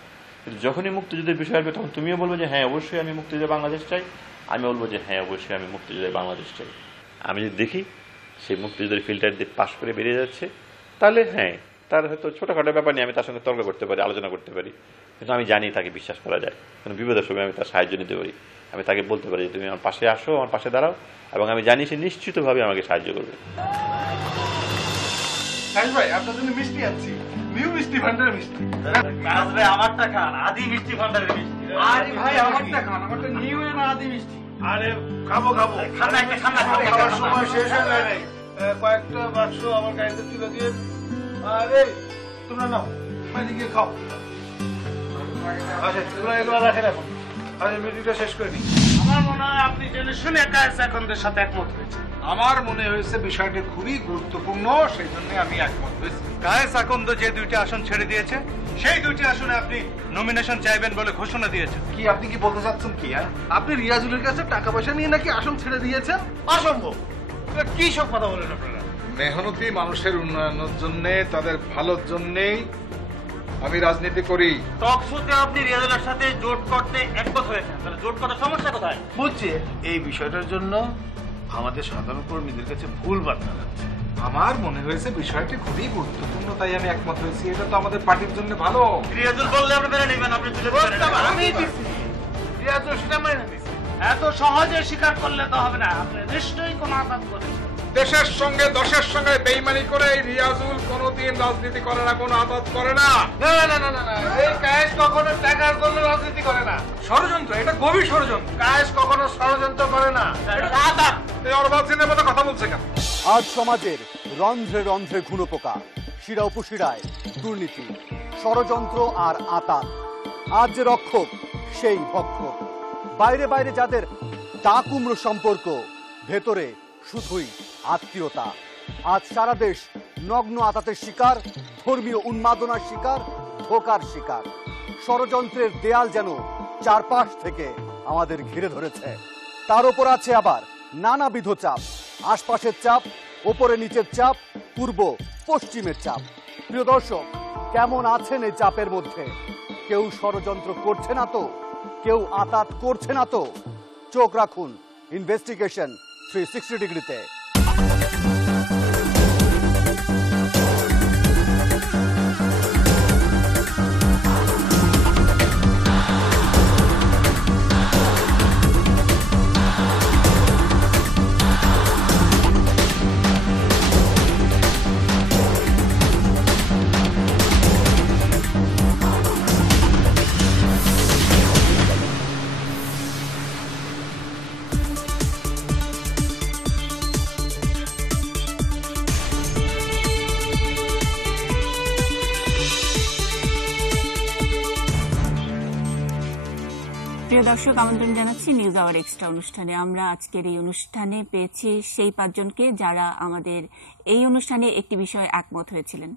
কিন্তু যখনই মুক্তিযুদ্ধের বিষয় আসবে তখন তুমিও বলবো যে হ্যাঁ অবশ্যই আমি মুক্তিযুদ্ধে বাংলাদেশ চাই, আমি বলবো যে হ্যাঁ অবশ্যই আমি মুক্তিযুদ্ধে বাংলাদেশ চাই। আমি যদি দেখি সেই মুক্তিযুদ্ধের ফিল্টার দিয়ে পাশ করে বেরিয়ে যাচ্ছে, তাহলে হ্যাঁ তার হয়তো ছোটোখাটো ব্যাপার নিয়ে আমি তার সঙ্গে তর্ক করতে পারি, আলোচনা করতে পারি, কিন্তু আমি জানি তাকে বিশ্বাস করা যায়, কারণ বিপদের সময় আমি তার সাহায্য নিতে পারি। আমি তাকে বলতে পারি যে তুমি আমার পাশে আসো, আমার পাশে দাঁড়াও, এবং আমি জানি সে নিশ্চিতভাবে আমাকে সাহায্য করবে। ভাই আপনার জন্য মিষ্টি আনছি, নিউ মিষ্টি ভান্ডারের মিষ্টি। ভাই আমারটা খান, আদি মিষ্টি ভান্ডারের মিষ্টি। আরে ভাই আমারটা খান, আমারটা নিউ এর আদি মিষ্টি। আরে খাবো খানা একটা খানা খাওয়ার সময় শেষ হয়ে যায় নাই, কয়েকটা বাক্স আমার গাড়িতে তুলে দিয়ে। আরে তোমরা নাও, এদিকে খাও। আচ্ছা তোমরা এগুলো রাখেন এখন, আরে মিটিংটা শেষ করে নিই। আমার মনে হয় আপনি জেনে শুনে কায়েস আকন্দের সাথে একমত হয়েছে। আমার মনে হয়েছে বিষয়টি খুবই গুরুত্বপূর্ণ, সেই জন্য আমি একমত হয়েছি। কায়েস আকন্দ যে 2টি আসন ছেড়ে দিয়েছে, সেই 2টি আসনে আপনি নমিনেশন চাইবেন বলে ঘোষণা দিয়েছেন। কি আপনি কি বলতে চাচ্ছেন? কি আপনি রিয়াজুলের কাছে টাকা পয়সা নিয়ে নাকি আসন ছেড়ে দিয়েছেন? অসম্ভব! কি সব কথা বলেন আপনারা? মেহনতি মানুষের উন্নয়নের জন্য, তাদের ভালোর জন্যই আমি রাজনীতি করি। টক শোতে আপনি রিয়াজুলের সাথে জোট করতে একমত হয়েছেন, তাহলে জোট করার সমস্যা কোথায়? বুঝছি, এই বিষয়টার জন্য আমাদের সাধারণ কর্মীদের কাছে ভুল বার্তা যাচ্ছে। আমার মনে হয়েছে বিষয়টি খুবই গুরুত্বপূর্ণ, তাই আমি একমত হয়েছি। এটা তো আমাদের পার্টির জন্য ভালো। রিয়াজুল বললে আপনি মেনে নেবেন, আপনি তুলে আমি দিচ্ছি, রিয়াজুল সেটা মেনে নিচ্ছি। এত সহজে স্বীকার করলে তো হবে না, আপনি নিশ্চয়ই কোনো আঘাত করেছেন। দেশের সঙ্গে দশের সঙ্গে বেইমানি করে রিয়াজুল কোনোদিন রাজনীতি করে না, কোনো আদত করে না। না না না না না, এই কায়েস কখনো টাকার জন্য রাজনীতি করে না। ষড়যন্ত্র, এটা গভীর ষড়যন্ত্র। কায়েস কখনো ষড়যন্ত্র করে না, আদত। এই অর্বাচীনের মতো কথা বলছে কেন? আজ সমাজের রন্ধ্রে রন্ধ্রে ঘুনোপোকা, শিরা উপশিরায় দুর্নীতি, ষড়যন্ত্র আর আতাত। আজ যে রক্ষক সেই ভক্ষক। বাইরে বাইরে যাদের দা কুমড়ো সম্পর্ক, ভেতরে শুধুই আত্মীয়তা। আজ সারা দেশ নগ্ন আতাতের শিকার, ধর্মীয় উন্মাদনার শিকার, ধোকার শিকার। ষড়যন্ত্রের দেয়াল যেন চারপাশ থেকে আমাদের ঘিরে ধরেছে। তার উপর আছে আবার নানাবিধ চাপ, আশপাশের চাপ, ওপরে নিচের চাপ, পূর্ব পশ্চিমের চাপ। প্রিয় দর্শক, কেমন আছেন এই চাপের মধ্যে? কেউ ষড়যন্ত্র করছে না তো? কেউ আতাত করছে না তো? চোখ রাখুন ইনভেস্টিগেশন 360 ডিগ্রিতে। প্রিয় দর্শক, আমন্ত্রণ জানাচ্ছি নিউজ আওয়ার এক্সট্রা অনুষ্ঠানে। আমরা আজকের এই অনুষ্ঠানে পেয়েছি সেই পাঁচজনকে যারা আমাদের এই অনুষ্ঠানে একটি বিষয়ে একমত হয়েছিলেন।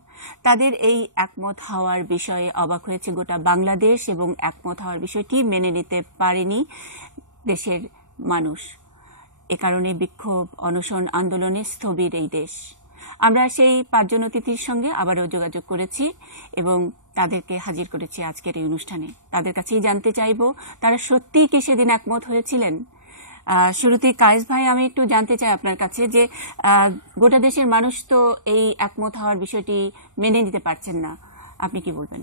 তাদের এই একমত হওয়ার বিষয়ে অবাক হয়েছে গোটা বাংলাদেশ এবং একমত হওয়ার বিষয়টি মেনে নিতে পারেনি দেশের মানুষ। এ কারণে বিক্ষোভ, অনশন, আন্দোলনে স্থবির এই দেশ। আমরা সেই পাঁচজন অতিথির সঙ্গে আবারও যোগাযোগ করেছি এবং তাদেরকে হাজির করেছি আজকের এই অনুষ্ঠানে। তাদের কাছেই জানতে চাইব তারা সত্যিই কি সেদিন একমত হয়েছিলেন। শুরুতেই কায়েস ভাই, আমি একটু জানতে চাই আপনার কাছে যে গোটা দেশের মানুষ তো এই একমত হওয়ার বিষয়টি মেনে নিতে পারছেন না, আপনি কি বলবেন?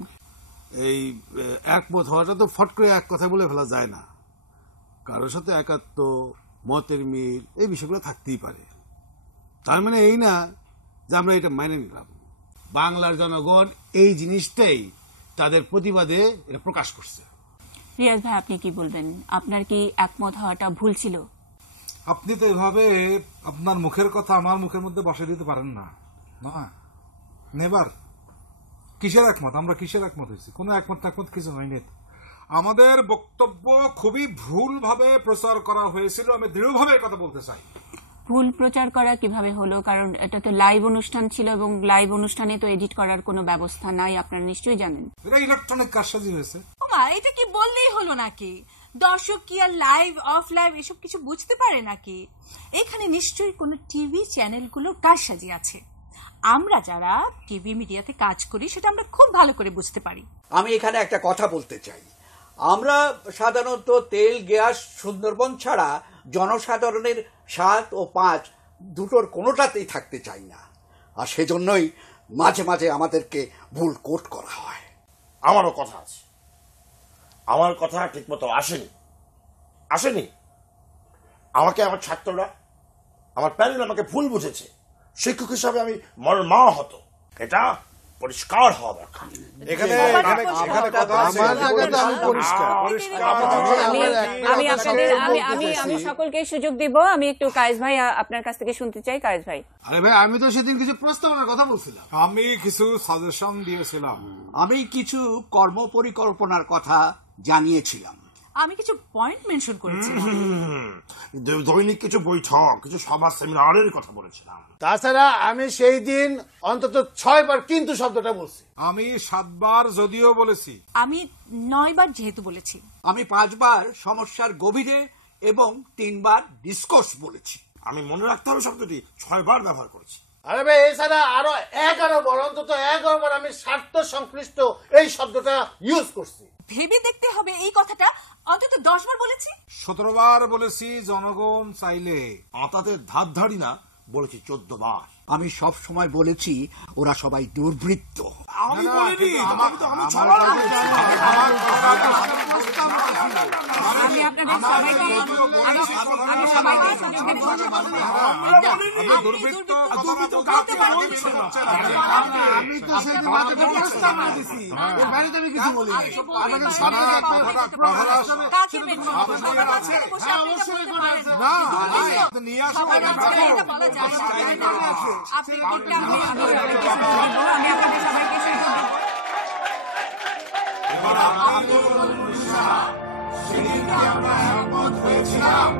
এই একমত হওয়াটা তো ফট করে এক কথা বলে ফেলা যায় না। কারোর সাথে একাত্ম, মতের মিল, এই বিষয়গুলো থাকতেই পারে। তার মানে এই না যে আমরা এটা মেনে নিলাম। বাংলার জনগণ এই জিনিসটাই তাদের প্রতিবাদে এটা প্রকাশ করছে। রিয়াজ ভাই, আপনি কি বলবেন? আপনার কি একমত হওয়াটা ভুল ছিল? আপনি তো এভাবে আপনার মুখের কথা আমার মুখের মধ্যে বসে দিতে পারেন না। না, নেভার। কিসের একমত? আমরা কিসের একমত হয়েছি? কোনো একমত কিছু হয়নি। আমাদের বক্তব্য খুবই ভুলভাবে প্রচার করা হয়েছিল। আমি দৃঢ়ভাবে কথা বলতে চাই। ভুল প্রচার করা কিভাবে হলো? কারণ এটা তো লাইভ অনুষ্ঠান ছিল এবং লাইভ অনুষ্ঠানে তো এডিট করার কোনো ব্যবস্থা নাই, আপনারা নিশ্চয়ই জানেন। এটা ইলেকট্রনিক কারসাজি হয়েছে। ওমা, এটা কি বললেই হলো নাকি? দর্শক কি আর লাইভ অফ লাইভ এসব কিছু বুঝতে পারে নাকি? এখানে নিশ্চয়ই কোনো টিভি চ্যানেলগুলোর কারসাজি আছে। আমরা যারা টিভি মিডিয়াতে কাজ করি সেটা আমরা খুব ভালো করে বুঝতে পারি। আমি এখানে একটা কথা বলতে চাই। আমরা সাধারণত তেল, গ্যাস, সুন্দরবন ছাড়া জনসাধারণের 7 ও 5 দুটোর কোনোটাতেই থাকতে চাই না। আর সেজন্যই মাঝে মাঝে আমাদেরকে ভুল কোট করা হয়। আমারও কথা আছে, আমার কথা ঠিক মতো আসেনি। আমাকে আমার ছাত্ররা, আমার প্যানেল আমাকে ভুল বুঝেছে। শিক্ষক হিসাবে আমি মা হতো, এটা পরিষ্কার হওয়া দরকার। আমি সকলকে সুযোগ দিব। আমি একটু কায়েস ভাই আপনার কাছ থেকে শুনতে চাই। কায়েস ভাই। আরে ভাই, আমি তো সেদিন কিছু প্রস্তাবনার কথা বলছিলাম, আমি কিছু সাজেশন দিয়েছিলাম, আমি কিছু কর্ম পরিকল্পনার কথা জানিয়েছিলাম, আমি কিছু পয়েন্ট মেনশন করেছিলাম, দৈনিক কিছু বৈঠক, কিছু সভা সেমিনারের কথা বলেছিলাম। তাছাড়া আমি সেই দিন অন্তত 6 বার কিন্তু শব্দটা বলছি। আমি 7 বার যদিও বলেছি। আমি 9 বার যেহেতু বলেছি। আমি 5 বার সমস্যার গভীরে এবং 3 বার ডিসকোর্স বলেছি। আমি মনে রাখতে হবে শব্দটি 6 বার ব্যবহার করেছি। আরে ভাই এছাড়া আরো 11 বার অন্তত 11 বার আমি স্বার্থ সংশ্লিষ্ট এই শব্দটা ইউজ করছি। ভেবে দেখতে হবে এই কথাটা অন্তত 10 বার বলেছি। 17 বার বলেছি। জনগণ চাইলে আতাতের ধার ধারি না, বলেছি 14 বার। আমি সব সময় বলেছি ওরা সবাই দুর্বৃত্ত। আমি বলিনি, আমি সেদিনকে আমরা একমত হয়েছিলাম।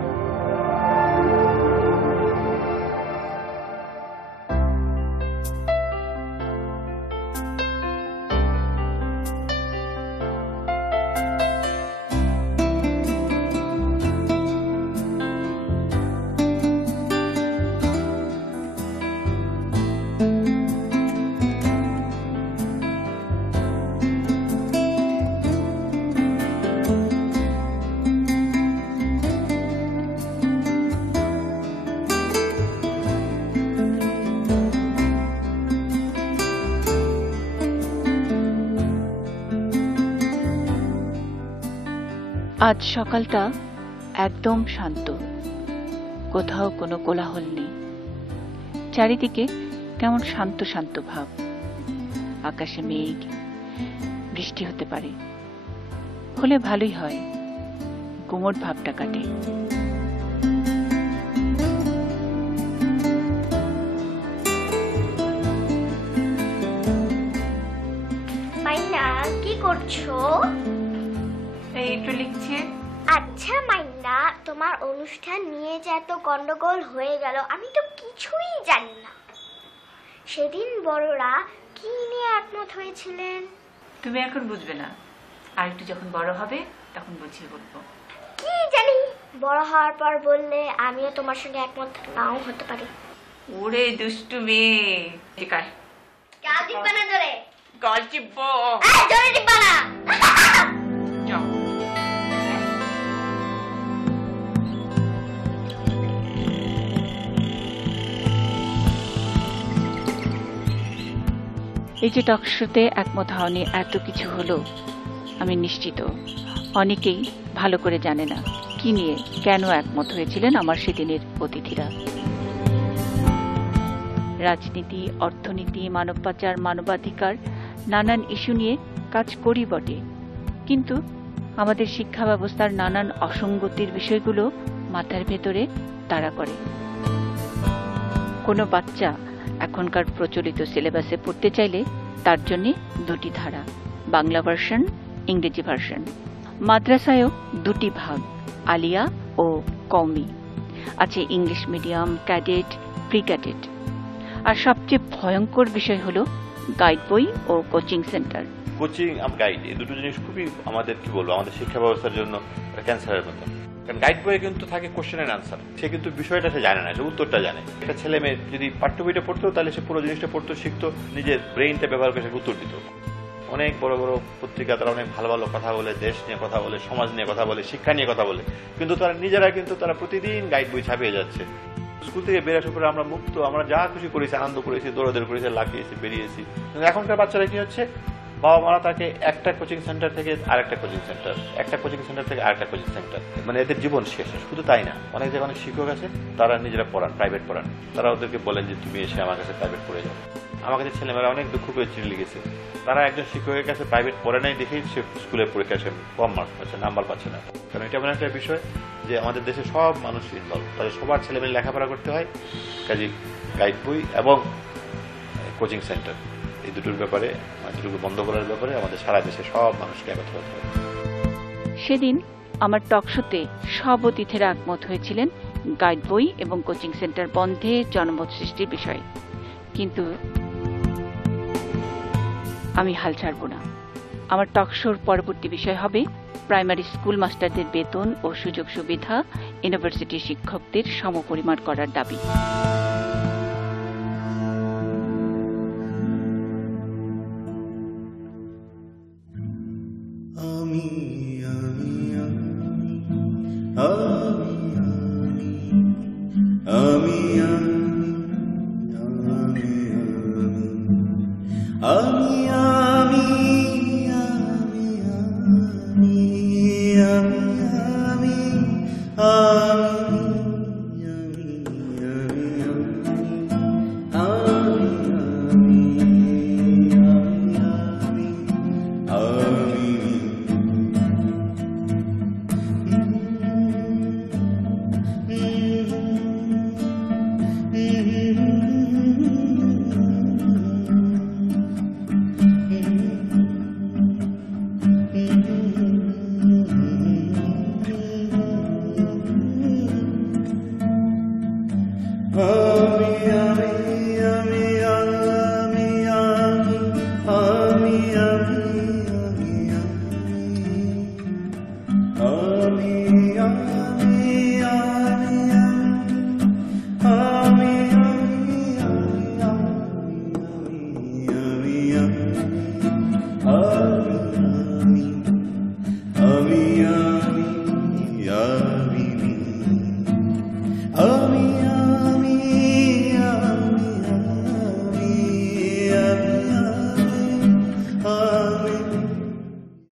আজ সকালটা একদম শান্ত, কোথাও কোনো কোলাহল নেই। চারিদিকে কেমন শান্ত শান্ত ভাব। আকাশে মেঘ, বৃষ্টি হতে পারে, হলে ভালোই হয়, গুমোট ভাবটা কাটে। মাইনা কি করছো? একটু লিখছে। আচ্ছা মাইনা, তোমার অনুষ্ঠান নিয়ে যে এত গন্ডগোল হয়ে গেল আমি তো কিছুই জানি না। সেদিন বড়রা কি নিয়ে একমত হয়েছিলেন? তুমি এখন বুঝবে না, আর একটু যখন বড় হবে তখন বুঝিয়ে বলবো। কি জানি, বড় হওয়ার পর বললে আমিও তোমার সঙ্গে একমত নাও হতে পারি। ওরে দুষ্টু মেয়ে, ঠিক আছে। গাল টিপবা না জোরে? গাল টিপবো। জোরে টিপবা না। যাও। এই যে টকশোতে একমত হওয়া নিয়ে এত কিছু হলো, আমি নিশ্চিত অনেকেই ভালো করে জানে না কি নিয়ে কেন একমত হয়েছিলেন আমার সেদিনের অতিথিরা। রাজনীতি, অর্থনীতি, মানব পাচার, মানবাধিকার নানান ইস্যু নিয়ে কাজ করি বটে, কিন্তু আমাদের শিক্ষা ব্যবস্থার নানান অসঙ্গতির বিষয়গুলো মাথার ভেতরে তাড়া করে। কোনো বাচ্চা এখনকার প্রচলিত সিলেবাসে পড়তে চাইলে তার জন্য দুটি ধারা, বাংলা ভার্সন, ইংরেজি ভার্সন। মাদ্রাসায়ও দুটি ভাগ, আলিয়া ও কওমি। আছে English medium, cadet, pre cadet. আর সবচেয়ে ভয়ঙ্কর বিষয় হলো গাইড বই ও কোচিং সেন্টার। কোচিং আর গাইড এই দুটো জিনিস খুবই আমাদের কি বলবো আমাদের শিক্ষা ব্যবস্থার জন্য ক্যান্সারের মতো। কারণ গাইড বইয়ে কিন্তু থাকে কোশ্চেন এন্ড আনসার, সে কিন্তু বিষয়টা সে জানে না, সে উত্তরটা জানে। একটা ছেলে মেয়ে যদি পাঠ্য বইটা পড়তো তাহলে সে পুরো জিনিসটা পড়তো, শিখতো, নিজের ব্রেইনটা ব্যবহার করে সে উত্তর দিত। অনেক বড় বড় পত্রিকা তারা অনেক ভালো ভালো কথা বলে, দেশ নিয়ে কথা বলে, সমাজ নিয়ে কথা বলে, শিক্ষা নিয়ে কথা বলে, কিন্তু তারা নিজেরা কিন্তু তারা প্রতিদিন গাইড বই ছাপিয়ে যাচ্ছে। স্কুল থেকে বের আসার পরে আমরা মুক্ত, আমরা যা খুশি করেছি, আনন্দ করেছি, দৌড়াদৌড়ি করেছি, লাফিয়েছি, বেরিয়েছি। কিন্তু এখনকার বাচ্চারা কি হচ্ছে, বাবা মারা তাকে একটা কোচিং সেন্টার থেকে আরেকটা কোচিং সেন্টার, একটা কোচিং সেন্টার থেকে আরেকটা কোচিং সেন্টার, মানে এদের জীবন শেষ। শুধু তাই না, অনেক জায়গায় অনেক শিক্ষক আছে তারা নিজেরা পড়ান, প্রাইভেট পড়ান, তারা ওদেরকে বলেন যে তুমি এসে আমার কাছে প্রাইভেট পড়ে যাও। আমার কাছে ছেলেমেয়েরা অনেক দুঃখ করে চিঠি লিখেছে, তারা একজন শিক্ষকের কাছে প্রাইভেট পড়ে নাই দেখেই সে স্কুলের পরীক্ষায় সে কম মার্কস পাচ্ছে, নাম্বার পাচ্ছে না। কারণ এটা এমন একটা বিষয় যে আমাদের দেশে সব মানুষ ইনভলভ, তাদের সবার ছেলেমেয়ে লেখাপড়া করতে হয়, কাজে গাইড বই এবং কোচিং সেন্টার এই দুটোর ব্যাপারে, দুটোকে বন্ধ করার ব্যাপারে আমাদের সারা দেশে সব মানুষকে একত্র হতে হবে। সেদিন আমার টকশোতে সব অতিথিরা একমত হয়েছিলেন গাইড বই এবং কোচিং সেন্টার বন্ধে জনমত সৃষ্টির বিষয়ে, কিন্তু আমি হাল ছাড়ব না। আমার টকশোর পরবর্তী বিষয় হবে প্রাইমারি স্কুল মাস্টারদের বেতন ও সুযোগ সুবিধা ইউনিভার্সিটি শিক্ষকদের সমপরিমাণ করার দাবি। আমি